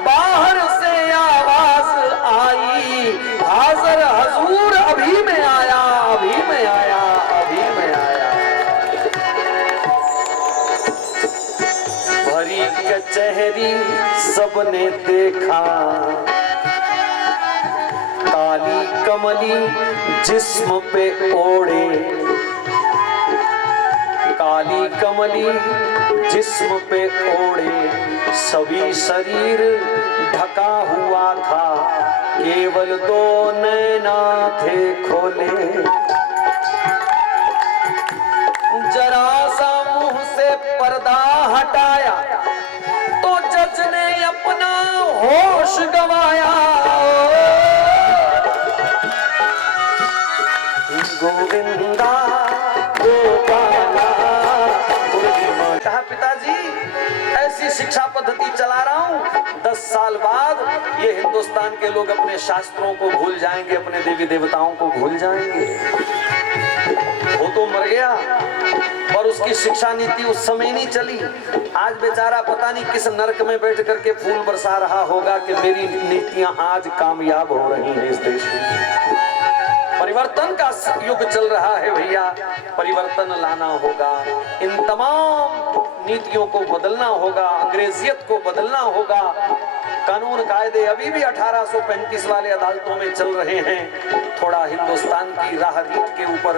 बाहर से आवाज आई, हाजिर हजूर अभी में आया, अभी में आया, अभी में आया। भरी कचहरी सबने देखा, काली कमली जिस्म पे ओढ़े, काली कमली जिस्म पे ओढ़े। सभी शरीर ढका हुआ था, केवल 2 नैना थे खोले। जरा सा मुंह से पर्दा हटाया तो जज ने अपना होश गंवाया। गोविंदा गोपाला। कहा पिताजी ऐसी शिक्षा पद्धति चला रहा हूं, 10 साल बाद ये हिंदुस्तान के लोग अपने शास्त्रों को भूल जाएंगे, अपने देवी देवताओं को भूल जाएंगे। वो तो मर गया, पर उसकी शिक्षा नीति उस समय नहीं चली। आज बेचारा पता नहीं किस नरक में बैठ करके फूल बरसा रहा होगा कि मेरी नीतियां आज कामयाब हो रही हैं इस देश में। परिवर्तन का युग चल रहा है भैया, परिवर्तन लाना होगा। इन तमाम नीतियों को बदलना होगा, अंग्रेजियत को बदलना होगा। कानून कायदे अभी भी 1835 वाले अदालतों में चल रहे हैं। थोड़ा हिंदुस्तान की राह रीत के ऊपर,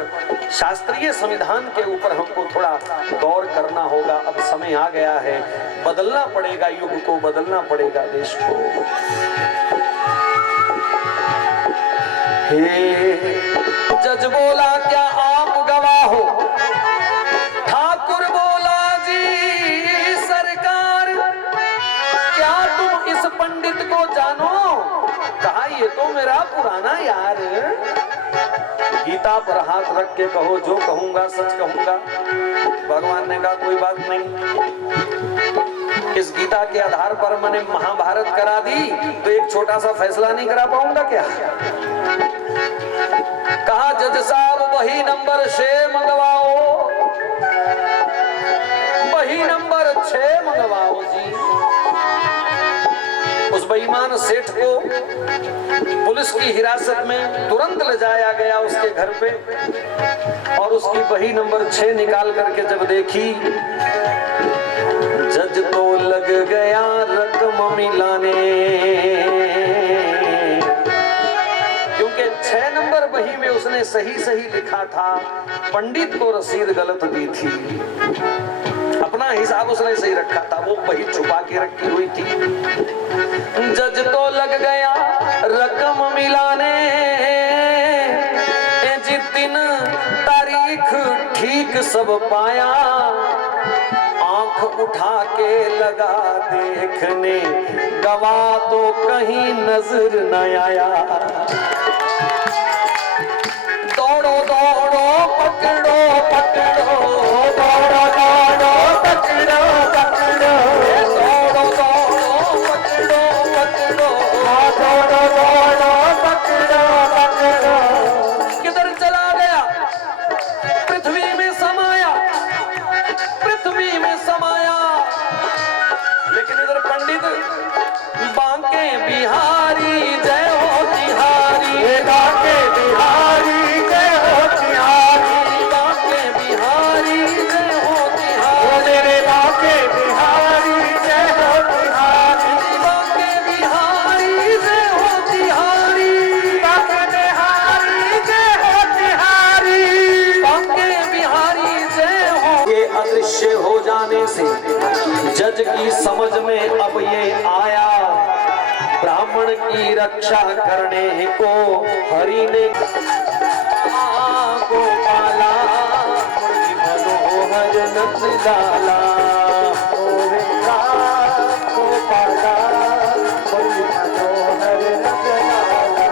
शास्त्रीय संविधान के ऊपर हमको थोड़ा गौर करना होगा। अब समय आ गया है, बदलना पड़ेगा, युग को बदलना पड़ेगा, देश को। हे जज बोला क्या आप गवाह हो, ठाकुर बोला जी सरकार, क्या तुम इस पंडित को जानो? कहा ये तो मेरा पुराना यार। गीता पर हाथ रख के कहो, जो कहूंगा सच कहूंगा। भगवान ने कहा कोई बात नहीं, इस गीता के आधार पर मैंने महाभारत करा दी तो एक छोटा सा फैसला नहीं करा पाऊंगा क्या? कहा जज साहब वही नंबर 6 मंगवाओ, वही नंबर 6 मंगवाओ जी। उस बेईमान सेठ को पुलिस की हिरासत में तुरंत ले जाया गया उसके घर पे, और उसकी वही नंबर 6 निकाल करके जब देखी, जज तो लग गया रकम मिलाने, क्योंकि 6 नंबर वही में उसने सही सही लिखा था, पंडित को रसीद गलत दी थी, अपना हिसाब उसने सही रखा था, वो वही छुपा के रखी हुई थी। जज तो लग गया रकम मिलाने, जिस दिन तारीख ठीक सब पाया, आंख उठा के लगा देखने, गवाह तो कहीं नजर न आया। दौड़ो दौड़ो पकड़ो पकड़ो, दौड़ो दौड़ो पकड़ो पकड़ो, दौड़ो दौड़ो पकड़ो पकड़ो, दौड़ो दौड़ो पकड़ो पकड़ो। किधर चला गया? पृथ्वी में समाया, पृथ्वी में समाया। लेकिन इधर पंडित बांके बिहारी जय हो तिहारी, बांके बिहारी जय हो तिहारी, बांके बिहारी जय हो तिहारी, मेरे बांके बिहारी जय हो तिहारी, बांके बिहारी जय हो तिहारी, बांके बिहारी जय हो तिहारी, बांके बिहारी जय हो। ये अदृश्य हो जाने से जज की समझ में अब ये आया, ब्राह्मण की रक्षा करने को हरि ने गोपाला, मनोहर नंद लाला, गोपाला मनोहर नंद लाला।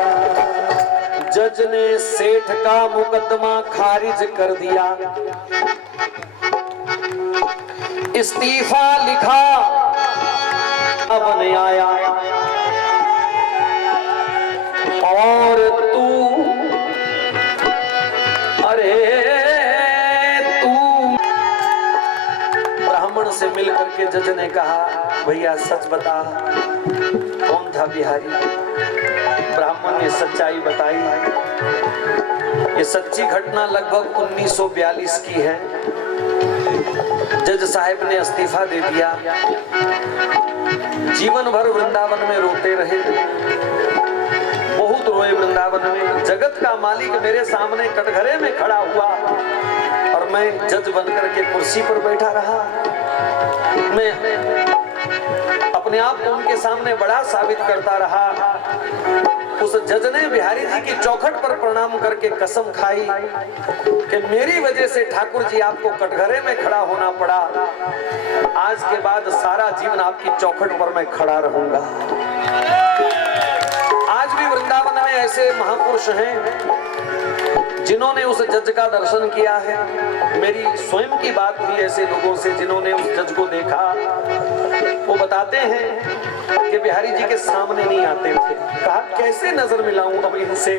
जज ने सेठ का मुकदमा खारिज कर दिया, इस्तीफा लिखा, अब नहीं आया। और तू, अरे तू, ब्राह्मण से मिल करके जज ने कहा भैया सच बता कौन था बिहारी? ब्राह्मण ने सच्चाई बताई। ये सच्ची घटना लगभग 1942 की है। जज साहब ने इस्तीफा दे दिया, जीवन भर वृंदावन में रोते रहे, बहुत रोए वृंदावन में। जगत का मालिक मेरे सामने कटघरे में खड़ा हुआ और मैं जज बनकर के कुर्सी पर बैठा रहा। मैं अपने आप को उनके सामने बड़ा साबित करता रहा। उस जज ने बिहारी जी की चौखट पर प्रणाम करके कसम खाई कि मेरी वजह से ठाकुर जी आपको कटघरे में खड़ा होना पड़ा, आज के बाद सारा जीवन आपकी चौखट पर मैं खड़ा रहूंगा। आज भी वृंदावन में ऐसे महापुरुष हैं जिन्होंने उस जज का दर्शन किया है। मेरी स्वयं की बात हुई ऐसे लोगों से जिन्होंने उस जज को देखा। वो बताते हैं कि बिहारी जी के सामने नहीं आते थे। कहा कैसे नजर मिलाऊं अब इनसे?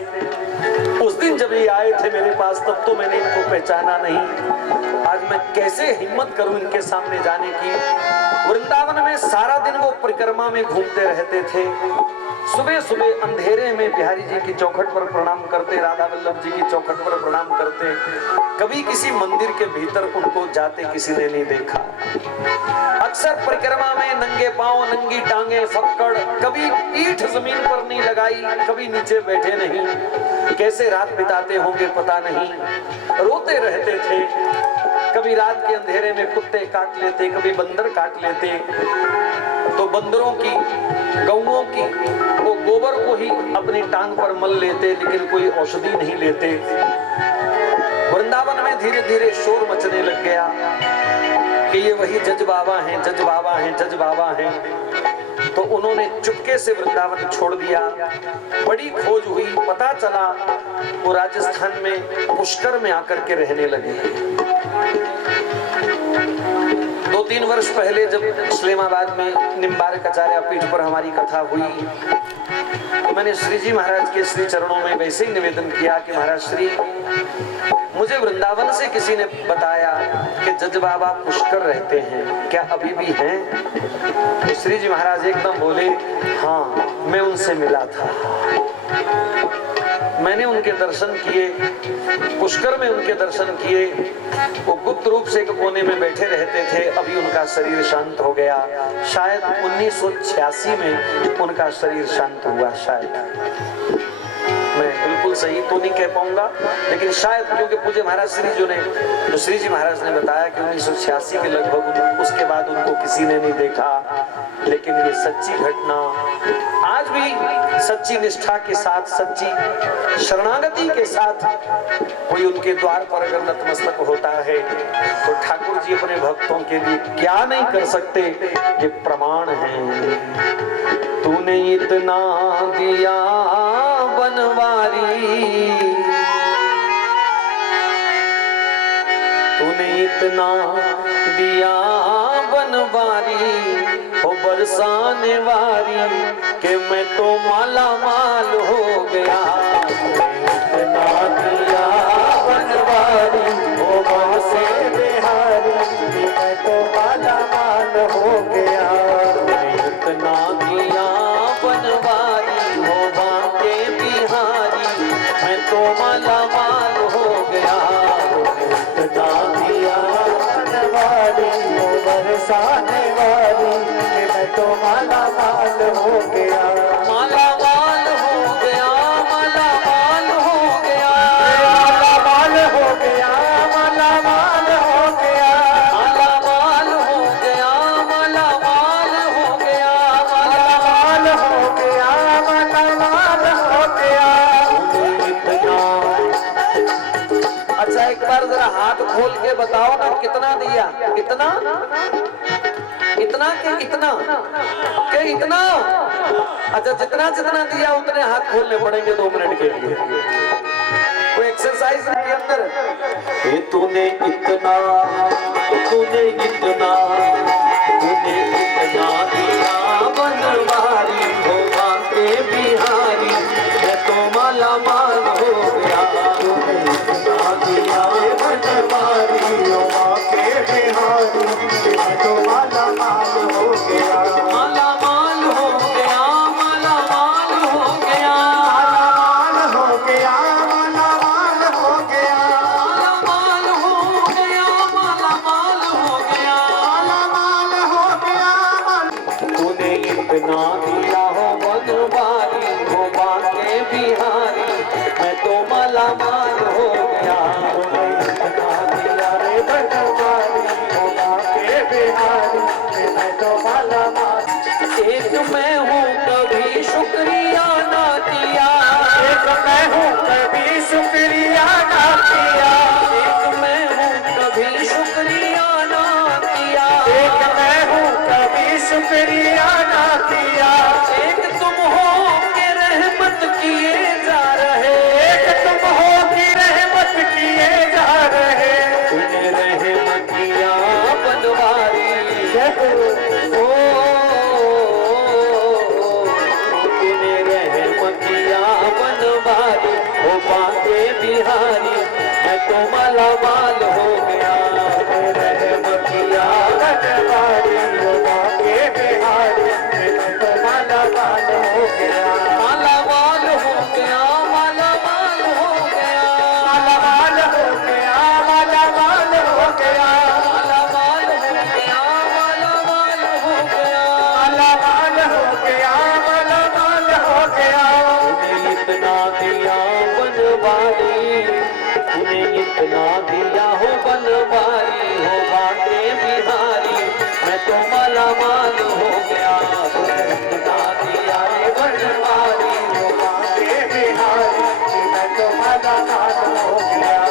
उस दिन जब ये आए थे मेरे पास तब तो मैंने इनको पहचाना नहीं, आज मैं कैसे हिम्मत करूं इनके सामने जाने की। वृंदावन में सारा दिन वो परिक्रमा में घूमते रहते थे। सुबह सुबह अंधेरे में बिहारी जी की चौखट पर प्रणाम करते, राधा वल्लभ जी की चौखट पर प्रणाम करते। कभी किसी मंदिर के भीतर उनको जाते किसी ने नहीं देखा। अक्सर परिक्रमा में नंगे पांव, नंगी टांगे, फक्कड़, कभी पीठ जमीन पर नहीं लगाई, कभी नीचे बैठे नहीं। कैसे रात बिताते होंगे पता नहीं, रोते रहते थे। कभी रात के अंधेरे में कुत्ते काट लेते, कभी बंदर काट लेते, तो बंदरों की, गौओं की वो गोबर को ही अपनी टांग पर मल लेते, लेकिन कोई औषधि नहीं लेते। वृंदावन में धीरे धीरे शोर मचने लग गया कि ये वही जज बाबा हैं, जज बाबा हैं, जज बाबा हैं। तो उन्होंने चुपके से वृंदावन छोड़ दिया। बड़ी खोज हुई, पता चला वो राजस्थान में पुष्कर में आकर के रहने लगे। 2-3 वर्ष पहले जब इस्लामाबाद में निम्बार्क आचार्य पीठ पर हमारी कथा हुई, तो मैंने श्री जी महाराज के श्री चरणों में वैसे ही निवेदन किया कि महाराज श्री, मुझे वृंदावन से किसी ने बताया कि जज बाबा पुष्कर रहते हैं, क्या अभी भी हैं? तो श्री जी महाराज एकदम बोले, हाँ मैं उनसे मिला था, मैंने उनके दर्शन किए, पुष्कर में उनके दर्शन किए। वो गुप्त रूप से एक कोने में बैठे रहते थे, अभी उनका शरीर शांत हो गया। शायद 1986 में उनका शरीर शांत हुआ, शायद, मैं बिल्कुल सही तो नहीं कह पाऊंगा, लेकिन शायद, क्योंकि पूज्य महाराज श्री जी महाराज ने बताया कि 1986 के लगभग उसके बाद उनको किसी ने नहीं देखा। लेकिन ये सच्ची घटना, आज भी सच्ची निष्ठा के साथ, सच्ची शरणागति के साथ कोई उनके द्वार पर अगर नतमस्तक होता है तो ठाकुर जी अपने भक्तों के लिए क्या नहीं कर सकते, ये प्रमाण है। तूने इतना दिया बनवारी, तूने इतना दिया बनवारी, हो बरसाने वारी, कि मैं तो माला माल हो गया। इतना दिया बनवारी, हो बरसे बिहारी, कि मैं तो माला माल हो गया। इतना दिया बनवारी, हो बांके बिहारी, मैं तो माला माल हो गया। इतना दिया बनवारी, हो बरसाने वाली, कि मैं तो माला माल हो गया। माला माल हो गया, माला माल हो गया, माला माल हो गया, माला माल हो गया, माला माल हो गया, माला माल हो गया, माला माल हो गया, माला माल हो गया। अच्छा, एक बार जरा हाथ खोल के बताओ ना, कितना दिया? इतना, इतना के इतना के इतना? अच्छा, जितना जितना दिया उतने हाथ खोलने पड़ेंगे 2 मिनट के लिए। कोई एक्सरसाइज के अंदर, तूने इतना, तूने इतना, तूने इतना दिया बनवारी, हो बांके बिहारी, मैं तो माला माल हो गया। तूने इतना दिया बनवारी, हो बांके बिहारी, मैं तो माला माल हो गया। माला माल हो गया, माला माल हो गया, माला माल हो गया, माला माल हो गया, माला माल हो गया, माला माल हो गया, माला माल हो गया। तूने इतना दिया हो बनवारी, हो बांके बिहारी, मैं तो माला माल हो गया। इतना दिया रे बनवारी, हो बांके बिहारी, मैं तो माला माल। एक मैं हूँ कभी शुक्रिया ना किया, एक मैं हूँ कभी शुक्रिया ना किया, एक मैं हूँ कभी शुक्रिया ना किया, एक मैं हूँ कभी शुक्रिया ना किया। एक तुम हो के रहमत किए जा रहे, एक तुम हो के रहमत किए जा रहे, तूने रहमत किया बनवारी, ओ तूने रहमत किया बनवारी, हो बांके बिहारी, इतना दिया हो बनवारी हो बाके बिहारी, मैं तो माला माल हो गया। इतना दिया रे बनवारी हो बाके बिहारी, मैं तो माला माल हो गया।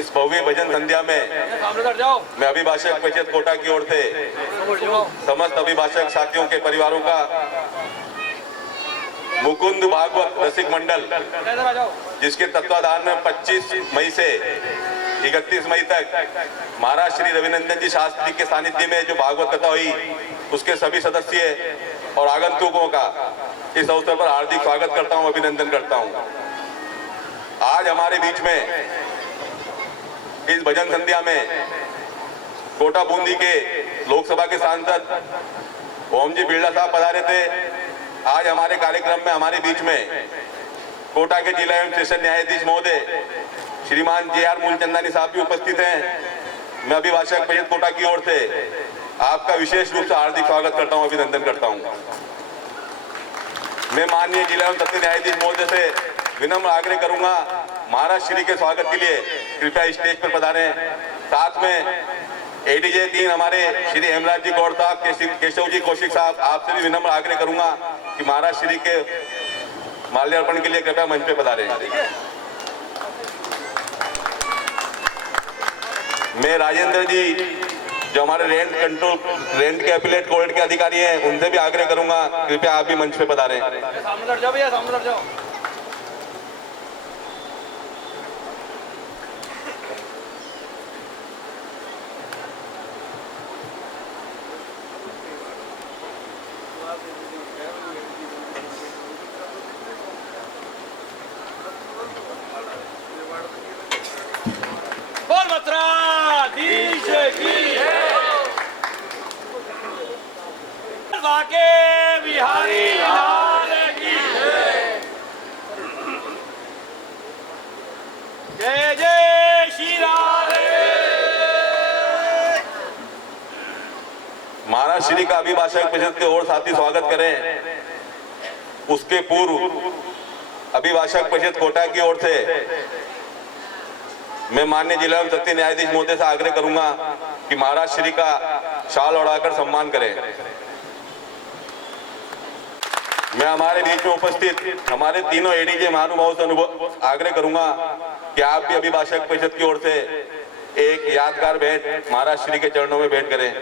इस भव्य भजन संध्या में मैं अभिभाषक परिषद कोटा की ओर से समस्त अभिभाषक साथियों के परिवारों का मुकुंद भागवत रसिक मंडल, जिसके तत्वाधान में 25 मई से 31 मई तक महाराज श्री रविनंदन जी शास्त्री के सानिध्य में जो भागवत कथा हुई, उसके सभी सदस्य और आगंतुकों का इस अवसर पर हार्दिक स्वागत करता हूं, अभिनंदन करता हूं। आज हमारे बीच में इस भजन संध्या में कोटा बूंदी के लोकसभा के सांसद ओम जी बिरला साहब पधारे थे। आज हमारे कार्यक्रम में हमारे बीच में कोटा के जिला एवं सेशन न्यायाधीश महोदय श्रीमान JR मूलचंदानी साहब भी उपस्थित हैं। मैं अभिभाषक परिषद कोटा की ओर से आपका विशेष रूप से हार्दिक स्वागत करता हूं, अभिनंदन करता हूं। मैं माननीय जिला एवं सत्र न्यायाधीश महोदय से विनम्र आग्रह करूंगा, महाराज श्री के स्वागत के लिए कृपया स्टेज पर पधारें। साथ में ADJ 3 हमारे श्री हेमराज जी गौड़ साहब, केशव जी कौशिक साहब, आपसे भी विनम्र आग्रह करूंगा कि महाराज श्री के माल्यार्पण के लिए कृपया मंच पे पधारें। मैं राजेंद्र जी जो हमारे रेंट के अपीलेट कोर्ट के अधिकारी हैं, उनसे भी आग्रह करूंगा कृपया आप भी मंच पे पधारें। बाके बिहारी लाल की जय जय श्री राम। श्री का अभिभाषक परिषद के और साथी स्वागत करें। उसके पूर्व अभिभाषक परिषद कोटा की ओर से मैं माननीय जिला एवं सत्य न्यायाधीश महोदय से आग्रह करूंगा कि महाराज श्री का शाल ओढ़ाकर सम्मान करें। मैं हमारे बीच में उपस्थित हमारे तीनों एडीजे महानुभावों से आग्रह करूंगा कि आप भी अभिभाषक परिषद की ओर से एक यादगार भेंट महाराज श्री के चरणों में भेंट करें।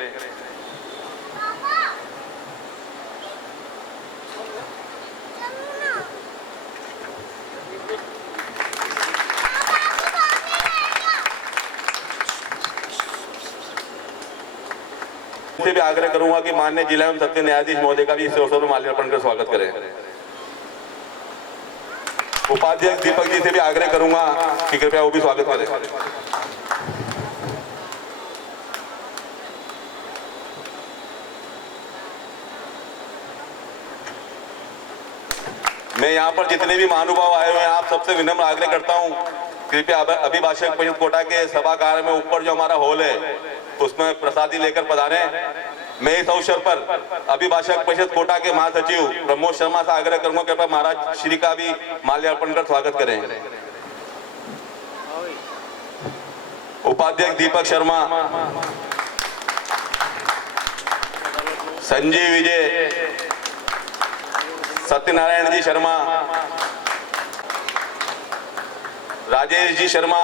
से भी आग्रह करूंगा कि माननीय जिला एवं सत्य न्यायाधीश महोदय का भी इस अवसर पर माल्यार्पण कर स्वागत करें। उपाध्यक्ष दीपक जी से भी आग्रह करूंगा कि कृपया वो भी स्वागत करें। मैं यहाँ पर जितने भी महानुभाव आए हुए हैं आप सबसे विनम्र आग्रह करता हूँ, कृपया अभिभाषक परिषद कोटा के सभागार में ऊपर जो हमारा हॉल है उसमें प्रसादी लेकर पधारें। मैं इस अवसर पर अभिभाषक परिषद कोटा के महासचिव प्रमोद शर्मा से आग्रह करूंगा कि कृपया महाराज श्री का भी माल्यार्पण कर स्वागत करें। उपाध्यक्ष दीपक शर्मा, संजीव विजय, सत्यनारायण जी शर्मा, राजेश जी शर्मा,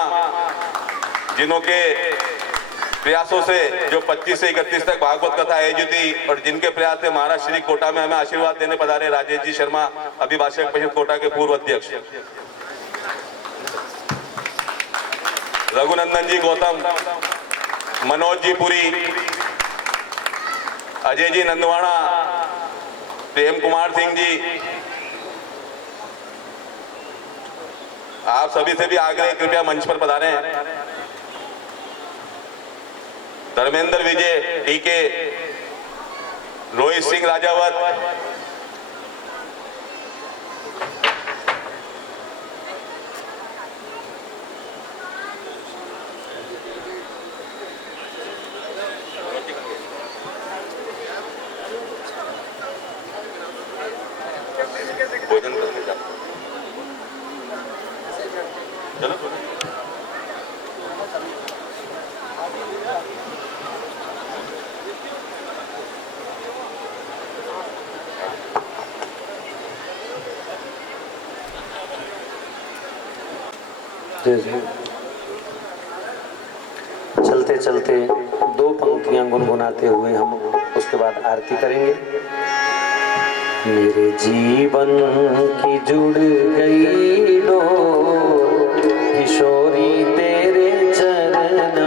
जिन्हों के प्रयासों से जो 25 से 31 तक भागवत कथा आयोजित हुई और जिनके प्रयास से महाराज श्री कोटा में हमें आशीर्वाद देने पधारे राजेश जी शर्मा, अभिभाषक परिषद कोटा के पूर्व अध्यक्ष, रघुनंदन जी गौतम, मनोज जी पुरी, अजय जी नंदवाड़ा, प्रेम कुमार सिंह जी, आप सभी से भी आग्रह कृपया मंच पर पधारें। धर्मेंद्र विजय, टीके, रोहित सिंह राजावत, भोजन करने जा चलो। चलते चलते दो पंक्तियां गुनगुनाते हुए हम उसके बाद आरती करेंगे। मेरे जीवन की जुड़ गई डोर किशोरी तेरे चरणन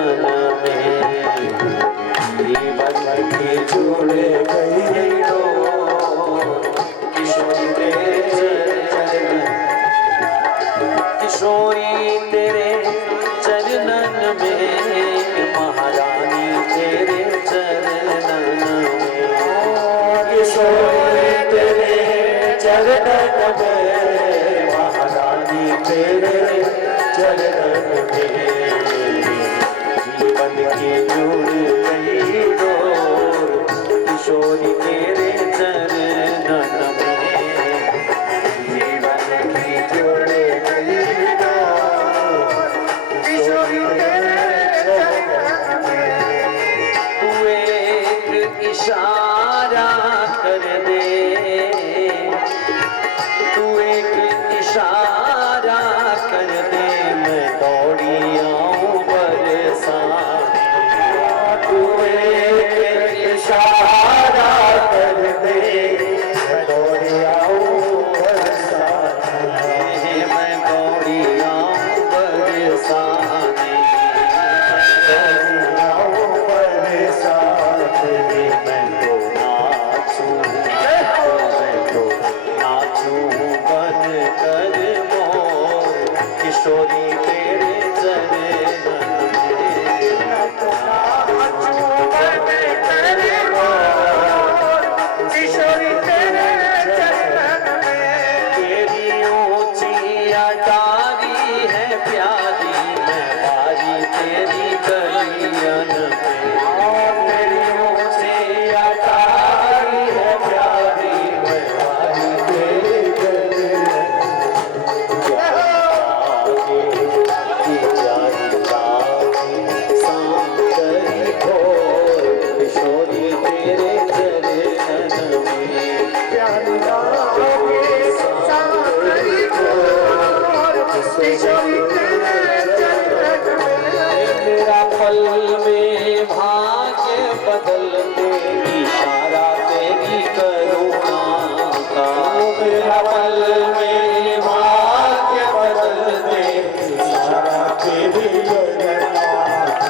में, जीवन की जुड़ गई डोर किशोरी तेरे चरणन, किशोरी तेरे चरणन में, महारानी तेरे चरणन में, किशोरी तेरे चरणन में, महारानी तेरे चरणन में, जीवन की जुड़ गई डोर किशोरी तेरे चरणन में, जीवन की जुड़ गई डोर किशोरी तेरे चरणन में, तू एक इशारा कर दे, तू एक इशारा कर दे, मैं दौड़ी आऊं बरसा, तू एक इशारा कर दे, मैं दौड़ी आऊं बरसा, मैं दौड़ी आऊं बरसा, दौड़ी आऊं बरसा, मैं तो नाचूं, मैं तो नाचूं बन कर मोर किशोरी तेरे चरणन में, मैं तो नाचूं बन कर मोर किशोरी तेरे चरणन में, तेरी ऊंची अटारी है प्यारी, मैं बारी तेरी गलियन पे, तेरी ऊंची अटारी पल में भाग्य बदल दे इशारा तेरी जगन्नाथ।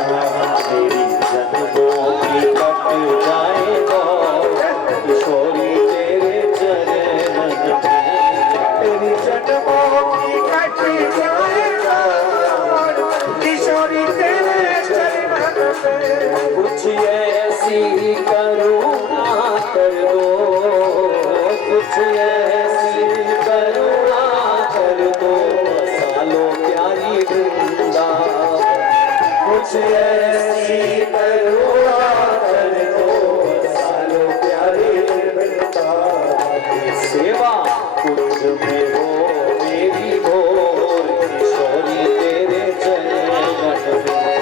मेरी जन्मों की कट जाए तो किशोरी तेरे चरण में। तेरी जन्मों की कट जाए तो किशोरी तेरे चरण में। कुछ ऐसी करुणा कर दो, कुछ ऐसी करुणा कर दो, सालों प्यारी वृंदा। कुछ ऐसी करुणा कर दो, सालों प्यारी वृंदा। सेवा कुछ में हो मेरी भोर किशोरी तेरे चरण में।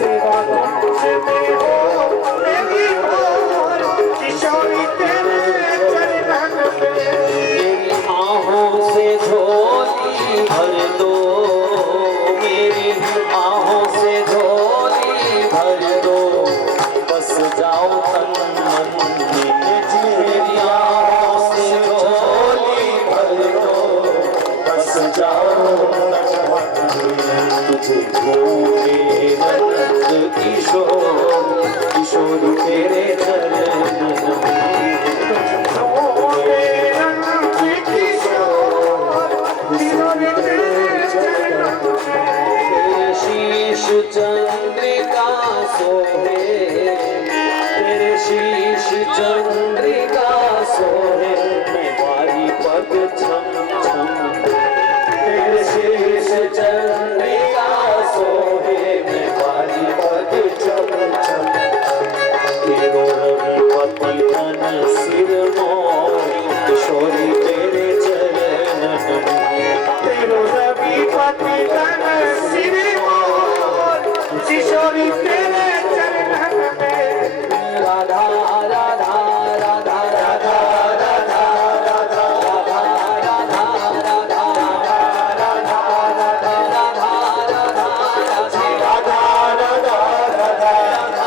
सेवा कुछ में हो मेरी भोर किशोरी तेरे चरण में। मेरी आहों से झोली भर दो, मेरी आहों से झोली भर दो, बस जाओ तन मन में। मेरी आहों से झोली भर दो, बस जाओ तन मन में। तुझे भूले नंद किशोर किशोरी तेरे चरण में। तेरे शीश चंद्रिका सोहे, तेरे शीश चंद्रिका सोहे, तुम्हारी पग छम छम। तेरे शीश चंद्रिका सोहे, तुम्हारी पग छम छम। तेरो रवि पति तन सिर मोर किशोरी तेरे चरण में। तेरो रवि पति तन सिर मोर किशोरी तेरे चरण में। राधा राधा राधा राधा राधा राधा राधा राधा राधा राधा राधा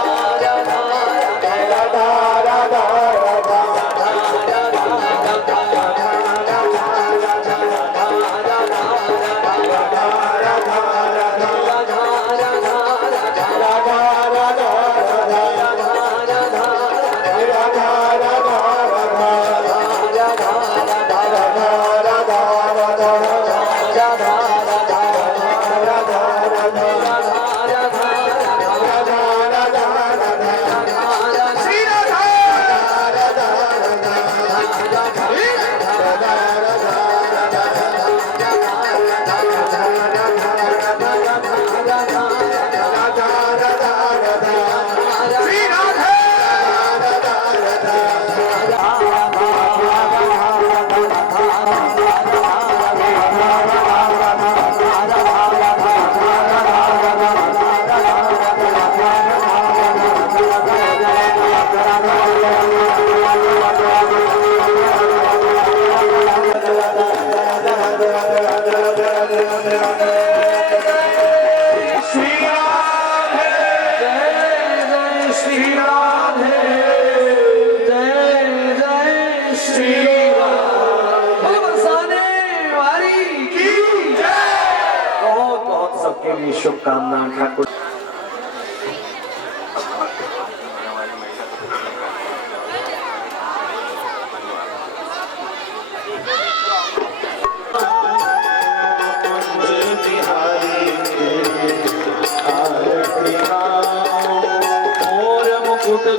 सबके लिए शुभकामनाएं ठाकुर।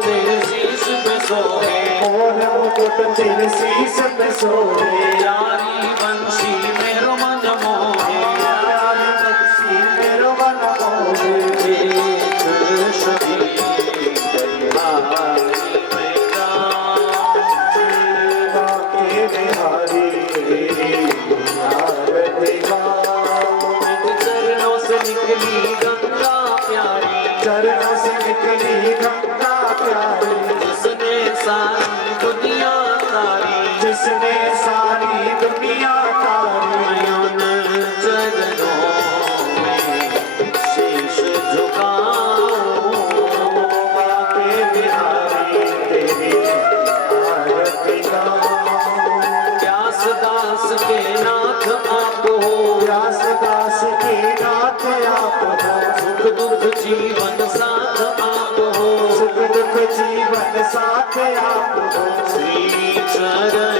तेरे शीश पे सोए, और मुकुट तेरे शीश पे सोए, यारी बंसी मेरो मन मोहे, यारी बंसी मेरो मन मोहे। एक शबीर बिहारी मेरा, सेवा के बिहारी आरती गाऊं। चरणों से निकली गंगा प्यारी, चरणों से निकली गंगा प्यारी। जिसने सारी दुनिया तारी, जिसने सारी दुनिया तारी। उन चरणों में शीश झुकाऊं, के बिहारी तेरी आरती गाऊं। प्यास दास के नाथ आप हो, व्यासदास के नाथ आप हो, सुख दुख जीवन साथ आप हो, सुख दुख जीवन साथ आप हो। श्री चरण